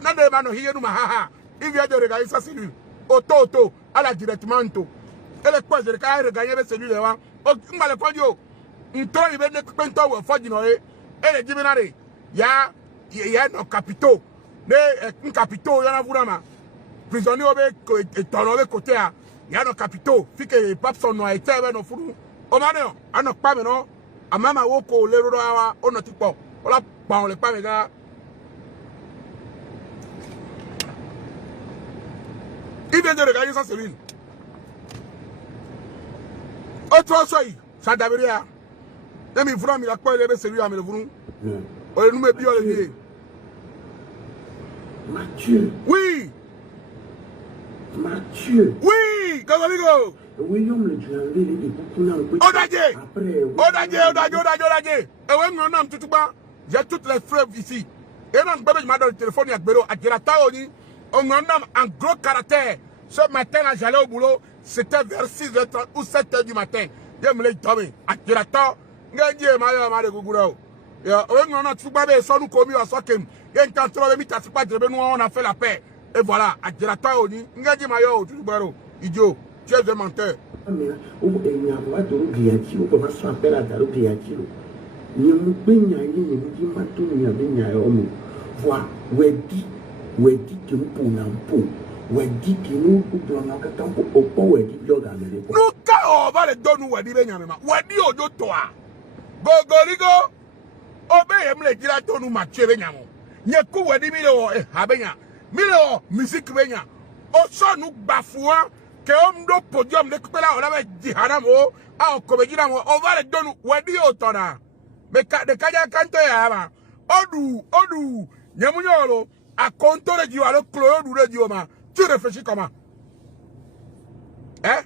n'a pas de nous maha. Il vient de regagner sa cellule. Auto, à la directement tout. Et les quoi, je regagner la cellule là. Oh, il m'a le quoi, yo. Il trouve, il vient de peinter au fond du noé. Et les divinards, il y a nos capitaux. Mais un capitaux, il y en a vraiment. Prisonnier, et ton côté, il y a nos capitaux. Fait que les papes sont noirs, et nos fous. Au moment, à nos pas maintenant, à même à Woko, les rois, on n'a pas. On l'a pas, on l'a pas, les gars. Il vient de regarder sa cellule. Autre chose, ça d'abord, il me voit, il a quoi, il est celui à me le voulons. On nous met bien le nez. Mathieu. Oui. Mathieu. Oui, Gogoligo. William le Dieu, il est beaucoup. Odadje. Et ouais, mon nom, tout bas. J'ai toutes les preuves ici. Et non, je m'a donné le téléphone à Gbero, à Gerataoni. On m'en nomme en gros caractère. Ce matin, là, j'allais au boulot. C'était vers 6h30 ou 7h du matin. Je me l'ai tombé. À Gerata, je m'ai dit, on a fait la paix. Et voilà, à Gerata, idiot, tu es un menteur. Nous, quand on va les donner, on va dire au toi. Gogoligo, obéis, me dire à ton ou Mathieu Benyamo. Nyaku, on dit milo, et Habenya. Milo, musique Benya. Au son, nous bafouons, que on doit podium, les coupés là, on avait dit Hanamo, à Comédinamo, on va les donner, on dit au tona. Mais de Kaya Kanto Yama, Odu, Yamunyolo, à compter le dieu, alors Claude ou le dioma. Tu réfléchis comment? Hein?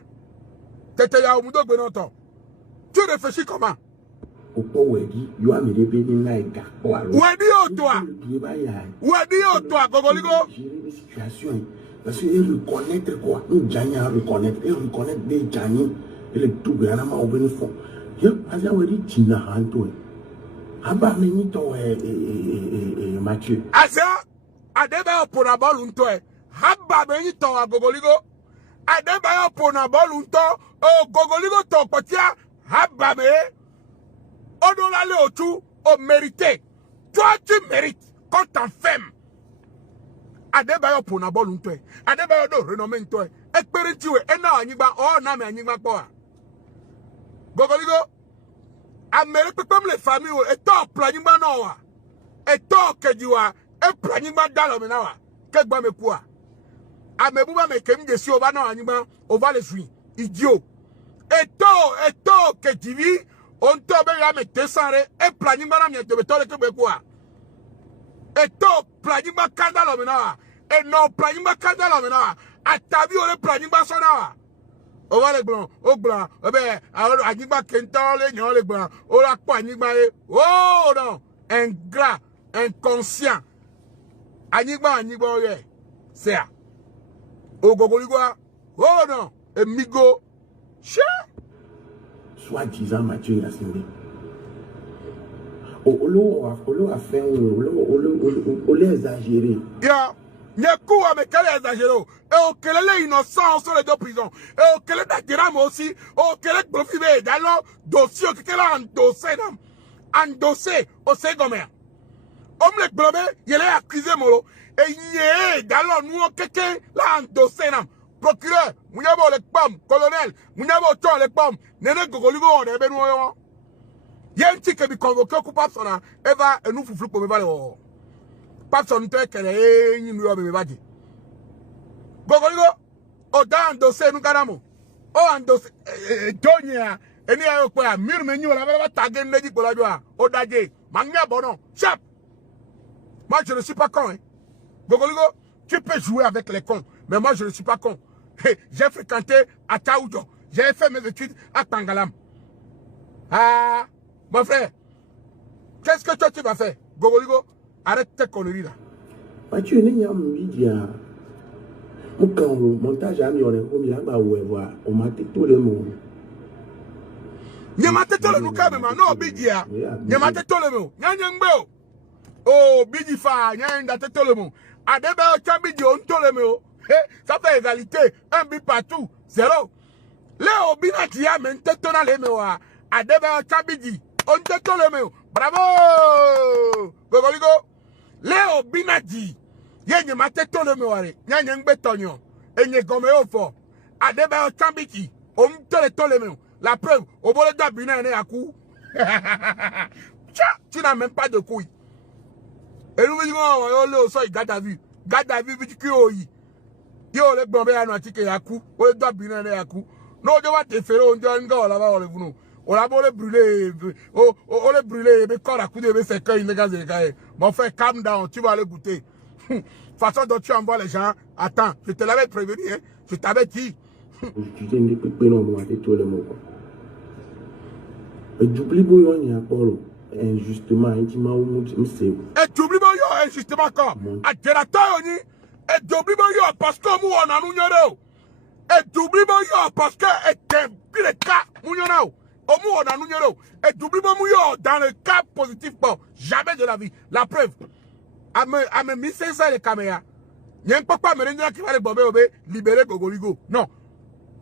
T'étais là au Mudo Benoto. Tu réfléchis comment? Wedi au toi. Wedi au toi, Gogoligo. Parce qu'il reconnaître quoi? Nous gagnons à reconnaître. Et reconnaître des gagnants. Et le tout bien à ma open fond. Je pense à Wedi Tina Hanto. Abba Menito et Mathieu. Asa, Adeba pour la balle un toit. Habba Menito à Gogoligo. Adeba pour la balle un toit. Oh, Gogoligo, ton potia. Habba me. On doit aller autour, on mérite. Toi, tu mérites quand t'enfermes. Adebayo pour na bol unto. Adebayo do renommé unto. Experience we ena anyiba o na me anyiba po a. Gogoligo. Amerique comme les familles et to planimba no wa. Et to kejiwa e planimba dalo me na wa. Ke gba me ku a. Amebuba me kem de si o ba na anyiba o va le sui. Idiot. Et to kejivi on tobe ya me tesare e planimba na me de betole ke be ku a. Et to planimba kanda lo me na wa. et non planning kandala mena atabi ole planning ba sona o va le blanc o blanc be anigba kentan le nyon le blanc o la po anigba e oh non ingrat inconscient anigba ye c'est à o gogoligwa oh non emigo che soit disant Mathieu il a signé Olo a fait Olo exagéré. Ya, Nyakou a me qu'elle exagéré. Et au qu'elle est innocent sur les deux prisons. Et au qu'elle est d'actiram aussi. Au qu'elle est profilé dans le dossier qu'elle a endossé. Endossé au Ségomé. Homme le blobé, il est accusé molo. Et il est dans le nouveau quelqu'un l'a endossé. Procureur, Mouniabo le pomme, colonel, Mouniabo ton le pomme. Nene Gogoligo, on est bien nouveau. Il y a un petit qui est convoqué au coupable, et va nous foufou pour me voir. Papson te qu'elle est une nuit à me badi. Gogoligo, au dans dossier nous canamo. Oh, en dossier, Donia, et ni à quoi, murmenu, la va taguer une médic pour la joie. Au dadé, manga bonon, chap. Moi, je ne suis pas con, hein. Gogoligo, tu peux jouer avec les cons, mais moi, je ne suis pas con. J'ai fréquenté à Taoudo, j'ai fait mes études à Tangalam. Ah. Mon frère, qu'est-ce que toi tu vas faire? Gogoligo, arrête tes conneries là. Mathieu, il y a un média. Quand le montage a mis en ligne, il on m'a dit tout le monde. Il m'a dit tout le monde, non, Bidia. Il m'a dit tout le monde. Oh, Bidifa, il y a tout le monde. À des belles Bidi, on tout le monde. Ça fait égalité. Un but partout. Zéro. Léo Binatia, mais tout le monde. À des belles Bidi. On te tole me. Bravo! Gogoligo. Léo Binadi. Yenye mate tole me ware. Nyanye ngbetonyo. Enye gome ofo. Adebe o tambiki. On te tole me. La preuve. Au bol de bina ne yaku. Tu n'as même pas de couilles. Et nous disons, yo le so garde à vue. Garde à vue bitiki oyi. Yo le bombe ya no tike yaku. O le do bina ne yaku. No je va te faire on dit nga wala ba wala vuno. On a beau le brûler, on le brûler, mais quand la coude de ses cœurs, il ne gagne pas. Mon frère, calm down, tu vas le goûter. Façon dont tu envoies les gens, attends, je te l'avais prévenu, hein, je t'avais dit. Tu t'es dit que non, moi, c'est tout le monde. Et j'oublie bouillon, il y a Paulo, injustement, intimement, ou c'est. Et j'oublie bouillon, injustement, comme. À Gélatoni, et j'oublie bouillon, parce que moi, on a nous yoro. Et j'oublie bouillon, parce que, et puis le cas, nous yoro. On a nous et d'oublier dans le cas positif, bon, jamais de la vie. La preuve, à me misser ça les caméras. Il n'y a pas me rendre qui va les bomber, libérer Gogoligo. Non.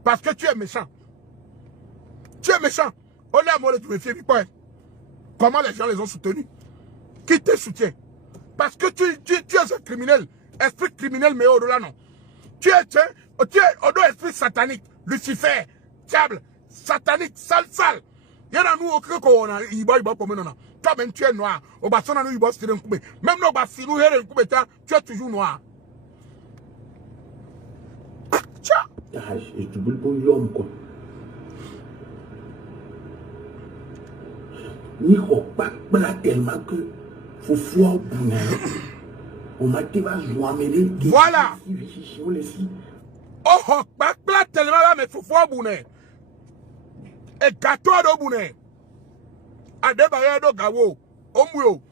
Parce que tu es méchant. Tu es méchant. On est à moi, tu me fies, comment les gens les ont soutenus? Qui te soutient? Parce que tu es un criminel. Esprit criminel, mais au-delà, non. Tu es au dos esprit satanique. Lucifer, diable. Satanique, sale. Il y en a nous au cœur qu'on a, il va comme non. Toi-même, tu es noir. Au bassin, nous, il va se tirer un coup. Même nos bassins, nous, tu es toujours noir. Tiens! Je te boule pour l'homme, quoi. Ni au pas tellement que faut voir Bouna. On m'a dit, va jouer, voilà! Oh, pas tellement, mais faut voir Bouna. Et gâteau de Boune. Adebaye do gawo. Omwio.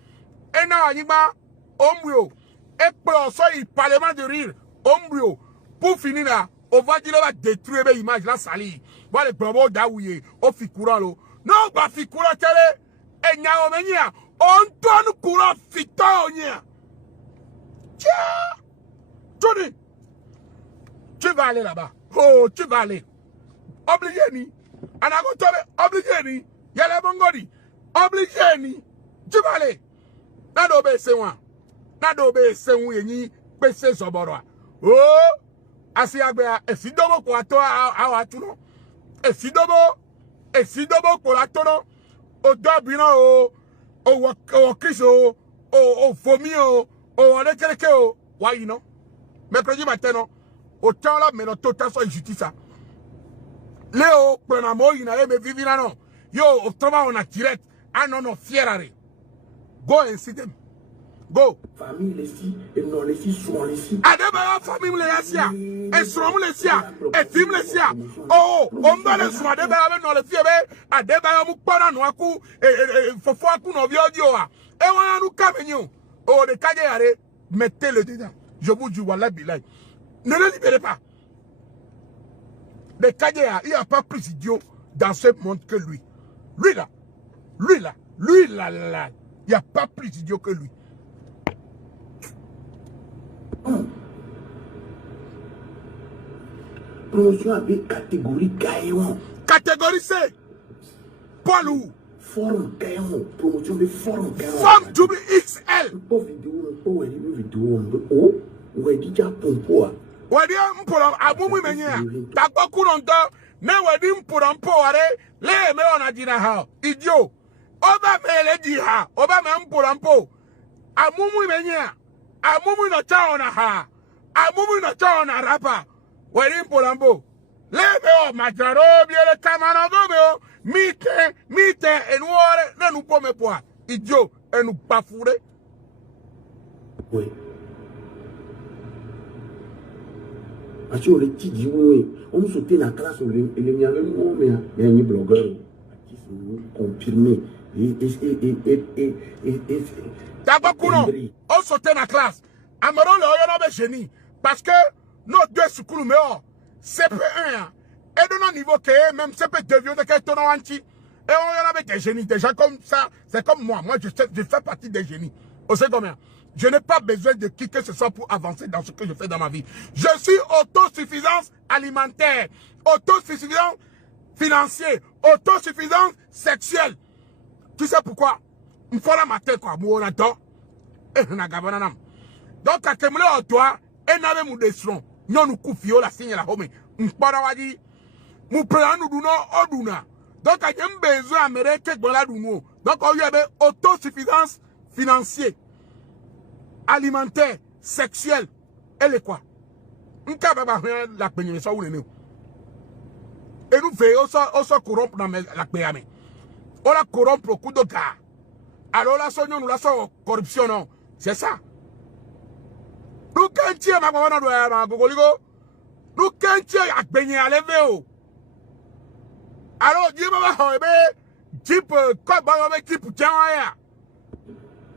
Et na anima. Omwio. Et pour ça, il parlement de rire. Omwio. Pour finir là, on va dire va détruire l'image la sali. Voilà le promo daouye. O fi courant lo. Non, ba fi courant télé. Et nya omenia. On donne courant fito nya. Tiens. Tony. Tu vas aller là-bas. Oh, tu vas aller. Obligé ni. Anagotole, obligé ni. Yale mongodi. Obligé ni. Tu vas aller. Nado be sewa. Nado be sewu yeni. Pese soboro. Oh. Asi agbe esidobo ko ato awatuno. Esidobo ko atono. O dobina o kiso o fomi o adekeleke o. Why you know? Mercredi matin o temps là mais notre temps soit injustice. Léo, prenamo, il n'a pas vécu là, non. Yo, on trouve en direct. Ah non, non, fierare. Go and see them. Go. Famille les si, et non les si, sont les si. Adeba famille les sia. Et son les sia. Et film les sia. Oh, on va les soins de Baba dans le fiebe. Adeba Mukpana Noaku. Et Fofoaku no Viodia. Et on a nous camenons. Oh, les Kagayare, mettez-le dedans. Je vous dis, voilà, Bilay. Ne le libérez pas. Les Kagayare, il n'y a pas plus idiot dans ce monde que lui. Lui là. Il n'y a pas plus idiot que lui. Promotion avec catégorie Gaïon. Catégorie C. Paul ou. Forme Gaïon. Promotion de forme Gaïon. Forme double XL. Pas vidéo, pas vidéo. Oh, ouais, déjà pompo. Ouais, dis pour abumu menya. T'as pas couru en temps. Mais ouais, dis pour un peu, les mais on a dit na idiot. Oba me le di ha. Oba me pour un peu. Amumu menya. Amumu no cha ona ha. Amumu no cha ona rapa. Ouais, dis pour un peu. Les mais on majaro bien le camarade go mite et nous ne nous pomme pas. Idiot et nous bafourer. Oui. Parce que les petits disent, on me sautait dans la classe, et les miens, mais il y a un blogueur qui sont confirmés. D'abord, on sautait dans la classe. Amaro, le génie. Parce que nos deux secours, mais CP1, et de nos niveaux, même CP2, de anti. Et on avait des génies, déjà comme ça. C'est comme moi. Moi, je fais partie des génies. Vous savez combien? Je n'ai pas besoin de qui que ce soit pour avancer dans ce que je fais dans ma vie. Je suis autosuffisance alimentaire, autosuffisance financière, autosuffisance sexuelle. Tu sais pourquoi? Il faut la mater quoi, moi on adore. Donc à Kemle au toi, et n'avait mon destron. Non nous couffions la signe la home. M'parawadi, nous prenons nous oduna. Donc à Kem besoin américain dans la douno. Donc on y avait autosuffisance financière, alimentaire, sexuelle. Elle est quoi? La péninsule ou le. Et nous veillons aussi corrompre dans la péame. On la corrompre au coup de gars. Alors la soignons, nous la corruption, non. C'est ça. Nous cantiers, ma maman, ma gogoligo. Nous cantiers, à baigner à lever. Alors, dis-moi, type, comme avec type, tiens,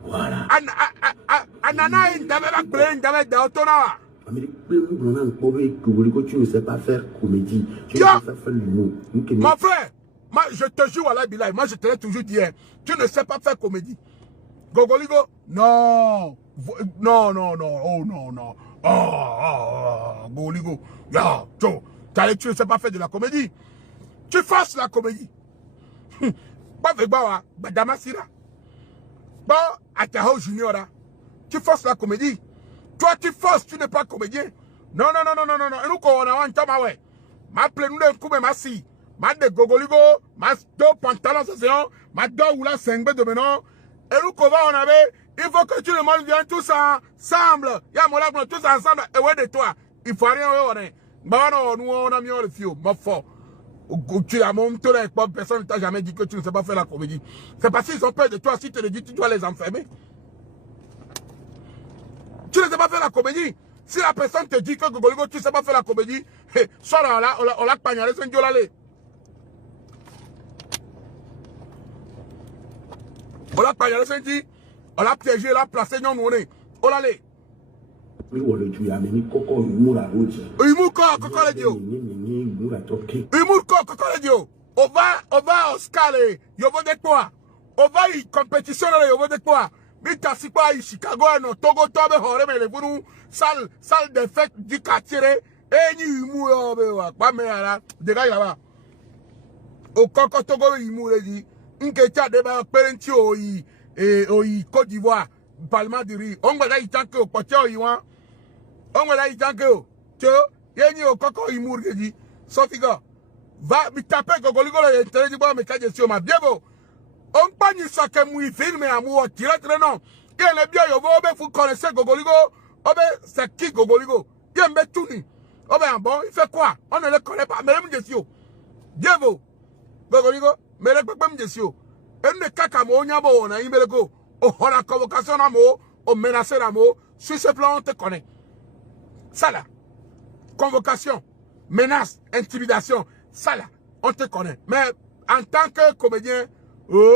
voilà. Anana, il n'avait pas plein d'autonomie. Tu ne sais pas faire comédie. Tu ne sais pas faire l'humour. Mon frère, moi, je te jure, moi je te l'ai toujours dit, tu ne sais pas faire comédie. Gogoligo, non. Non, non, non. Oh, non, non. Oh, Gogoligo. Tu ne sais pas faire de la comédie. Tu fasses la comédie. Pas avec Bawa, Damasira. Bon, Ataho Junior, tu forces la comédie. Toi, tu forces, tu n'es pas comédien. Non, non, non, non, non, non. Et nous, on a un temps, ma pleine d'un coup, ma si. Ma de Gogoligo, ma deux pantalons, c'est ma deux ou la 5 de maintenant. Et nous, on avait, il faut que tout le monde vienne tous ensemble. Il y a mon lac, tous ensemble. Et ouais, de toi. Il faut rien, ouais, bah non, nous, on a mis le fio, ma fort. Tu as monté avec moi, personne ne t'a jamais dit que tu ne sais pas faire la comédie. C'est parce qu'ils ont peur de toi. Si tu le dis, tu dois les enfermer. Tu ne sais pas faire la comédie. Si la personne te dit que Gogoligo, tu ne sais pas faire la comédie, soit là, on l'a pagnalé, c'est un diolale. On l'a pagnalé, c'est un dit, on l'a piégé, on l'a placé, non, on est. On l'a allé. Humour koko le dio. Humour koko le dio. On va au scale, yovo de quoi? On va y compétition là, yovo de quoi? Mita si quoi Chicago no Togo tobe hore me le vunu salle de fête du quartier et ni humour obewa pas me ala de gars là-bas. Au koko Togo humour le dit. Nkecha de ba parenti oyi Côte d'Ivoire, Parlement du riz. On va là y tanke au pote oyiwan. On va là y tanke o. Tu yeni au koko humour le dit. Sofiga va mi taper Gogoligo le intérêt du bois me kaje sur ma biebo. On pagne ça que moi filme à moi tirer non. Il est bien yo vous connaissez Gogoligo. Obe c'est qui Gogoligo? Il me tourne. Obe bon, il fait quoi? On ne le connaît pas. Mais le monsieur. Diebo. Gogoligo, mais le peuple monsieur. Et ne kaka mo nyabo na imelego. Oh la convocation na mo on menace Ramo, sur ce plan, on te connaît. Ça là, convocation, menace, intimidation, ça là, on te connaît. Mais en tant que comédien, le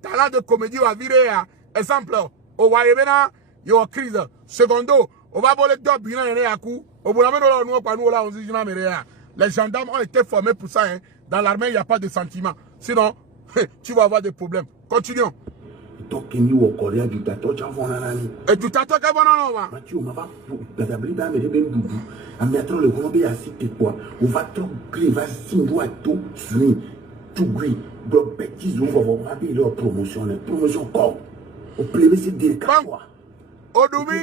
talent de comédie va virer. Exemple, au Wayebena, il y a une crise. Secondo, on va voler deux bilans et un coup. Au bout les gendarmes ont été formés pour ça. Hein. Dans l'armée, il n'y a pas de sentiment. Sinon, tu vas avoir des problèmes. Continuons. Et tu t'attends qu'à bon an, Mathieu, on va d'abord dans les doudou. À mettre le grand bé à citer quoi. On va trop gré, va signer à tout, tout gris. Donc, bêtises, on va voir leur promotion. Promotion corps. Au plébiscite délicat. Odumi,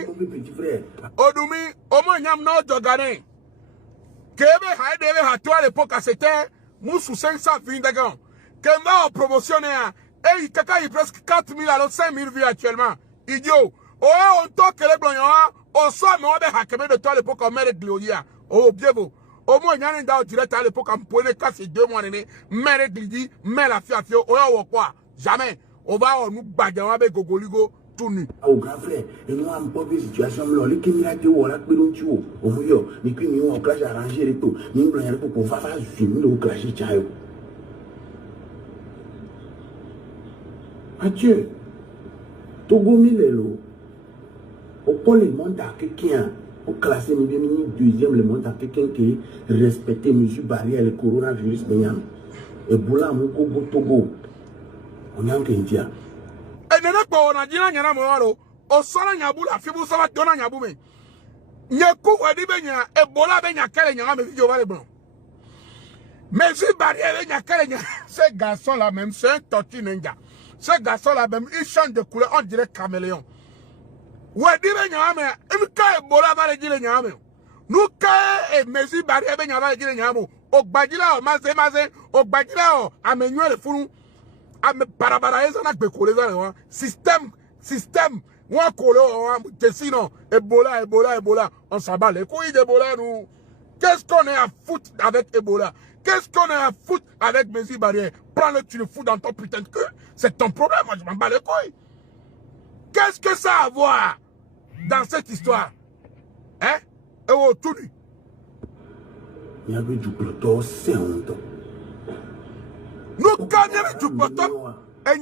au moins, il y a un autre gagnant. Kebe Haidebe à toi à l'époque, c'était Moussou 500 filles d'accord. Kemba a promotionné, et il y a presque 4000 alors 5000 vues actuellement. Idiot. Oh, on toque les blancs, on soit mais on va hakeme de toi à l'époque en mer de Gloria. Oh, bien beau. Au moins, il y a un dans direct à l'époque en point de casse 2 mois d'année, mer de Glidi, mer la fia, oh, quoi. Jamais. On va nous bagarrer avec Gogoligo. Au grand frère, et nous avons pas de situation, les caméras de Walla, que l'on tue, au voyant, mais que nous avons clash arrangé et tout, nous avons pour faire nous clasher Tchayo. Mathieu, Togo Milelo, au pôle le monde à quelqu'un, au classé, nous avons deuxième le monde à quelqu'un qui respectait mesures barrières, le coronavirus, et Boula, mon Togo, on a un Indien. Et nene ko na jina nyana mo o sala nyabu la fibu sala dona nyabu me nyaku wadi be nya ebola be nya kele nya me video va le blanc mais si barrière be nya kele nya ce garçon là même c'est un tortue ninja ce garçon là même il change de couleur on dirait caméléon wadi be nya me il ka ebola va le dire nya me nous ka e mesi barrière be nya va le dire nya mo o gbadila o maze o gbadila o amenyu le funu système, moi, sinon, Ebola, on s'en bat les couilles d'Ebola, nous. Qu'est-ce qu'on est à foutre avec Ebola? Qu'est-ce qu'on est à foutre avec mesures barrières? Prends-le, tu le fous dans ton putain de queue. C'est ton problème, moi, je m'en bats les couilles. Qu'est-ce que ça a à voir dans cette histoire? Hein? Et oh, tout nu. Il y avait du plateau, c'est honte. Nous gagnons du poteau. Et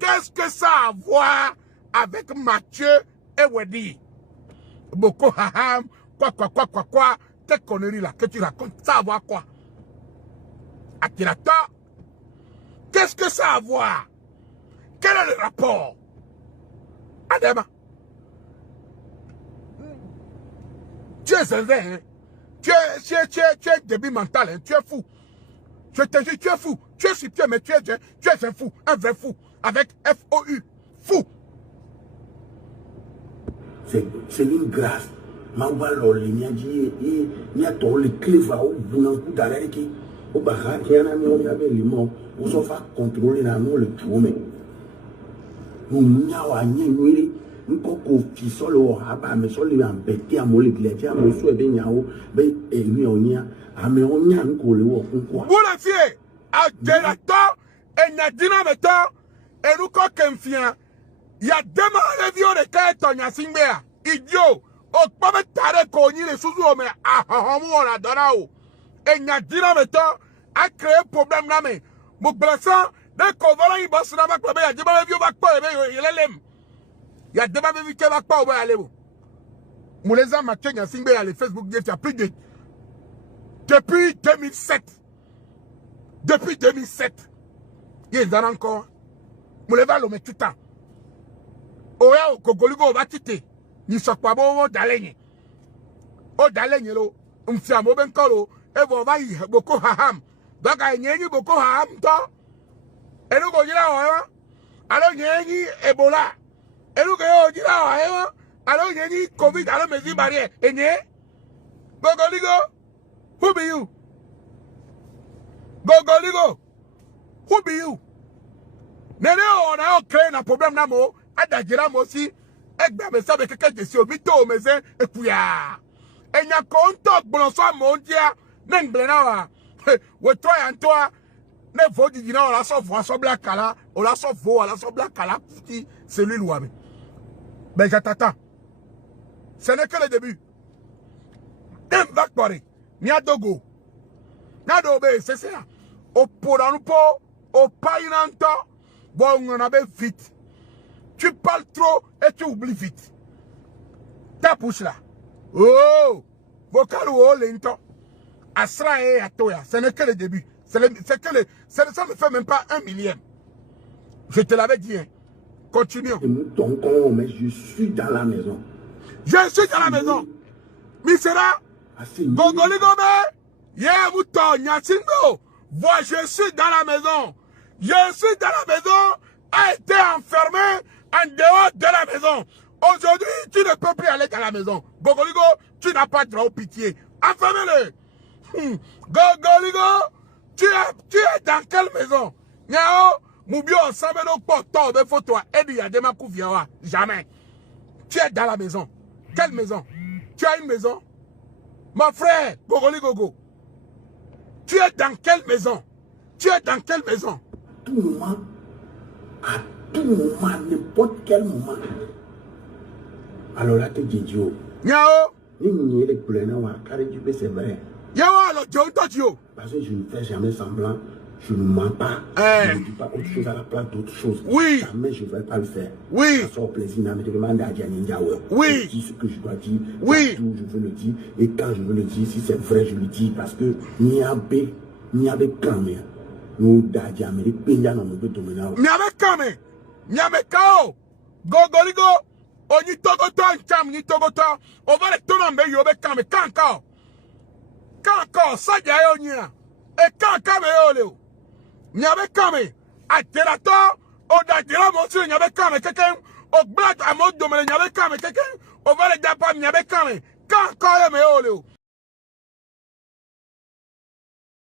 qu'est-ce que ça a à voir avec Mathieu et Wedi? Boko Haram, quoi, tes conneries là que tu racontes, ça a à voir quoi? Akirato, qu'est-ce que ça a à voir? Quel est le rapport? Adama, tu es zinzin, hein? Tu es débile mental, hein? Tu es fou. Je te dis, tu es fou. Tu es subtil, mais tu es un fou. Un vrai fou. Avec F-O-U. Fou. C'est une grâce. Mawalole, il y a tout les clés, au bout d'un coup d'arrêt qui, au barrage, il y en a mis, on y avait les mots, on s'en va contrôler dans le tout, mais nous n'avons rien, nous avons fait ça, nous avons fait ça, embêté à moi, les gladiateurs, nous avons fait ça, et nous avons mais on y a un collègue. Vous la fiez, à Délator, et Nadina Metor, et nous confions. Il y a deux maladies de Kaeton, il y a Singbea, idiot, au pas de cogner les sous mais à Homo, on a donné. Et Nadina Metor a créé un problème là, mais mon blessant, dès qu'on va là, il bosse là-bas, il y a des maladies qui il y a des maladies qui ne pas aller. Mouleza Mathieu, il y a Singbea, les Facebook, il y a plus de. Depuis 2007. Depuis 2007. Il y a encore. Mouleva l'homme tout le temps. Oya o Gogoligo va tite. Ni sokwa bo o dalenye. O dalenye lo. Mfiamo ben kolo. E bo va yi Boko Haram. Donc a nyenyi Boko Haram to. E lu go jira o. Alo nyenyi Ebola. E lu go jira o. Alo nyenyi COVID. Alo mezi barrière. E nye. Gogoligo. Who be you? Gogoligo. Who be you? Nene on a créé un problème na mo. Adajira mo si. Egba me sabe keke desi o mito o meze ekuya. Enya konto blonso mo dia. Nengle na wa. We try and toa. ne vaut du dîner, on la sort voix sur black cala, on la sort vaut, on la sort black cala, c'est lui l'ouame. Ben, je t'attends. Ce n'est que le début. Un vac paré, ni à Dogo. Nadobe, c'est ça. Au Podanupo, au Painanto, bon, on avait vite. Tu parles trop et tu oublies vite. Ta pousse là. Oh, vocal ou lento. Asra et Atoya, ce n'est que le début. Ça ne fait même pas 1 millième. Je te l'avais dit. Hein. Continuons. Mais je suis dans la maison. Je suis dans la maison. Misera. Gogoligome. Yevuto Nyasingo. Vois, je suis dans la maison. Je suis dans la maison. A été enfermé en dehors de la maison. Aujourd'hui, tu ne peux plus aller dans la maison. Gogoligo, tu n'as pas trop pitié. Enfermez-le. Gogoligo, tu es dans quelle maison? Nyao, Moubio, Sameno, Poto, de photo, Edi, Adema, Kouviawa. Jamais. Tu es dans la maison. Quelle maison? Tu as une maison? Mon frère, Gogoligogo. Tu es dans quelle maison? Tu es dans quelle maison? À tout moment, n'importe quel moment. Alors là, tu dis Dieu. Nyao. C'est vrai. Yao, alors, Dieu, parce que je ne fais jamais semblant. Je ne mens pas. Je ne dis pas autre chose à la place d'autre chose. Oui. Jamais je ne vais pas le faire. Oui. Ça sort plaisir. Je demande à Dianinjawe. Oui. Je dis ce que je dois dire. Oui. Partout, je veux le dire. Et quand je veux le dire, si c'est vrai, je le dis. Parce que n'y avait quand même. Nous, Dadia, mais les pays, on peut dominer. N'y avait quand même. N'y avait quand Gogoligo. On y togoto, on y togoto. On va les tourner en meilleur, quand même. Quand encore. Quand encore. Ça, y a un et quand quand même. Il y avait quand même à Telato, au Dadira, monsieur, il y avait quand même quelqu'un, au Blat, à mode domaine, il y avait quand même quelqu'un, au Valet d'Apam, il y avait quand même, quand même,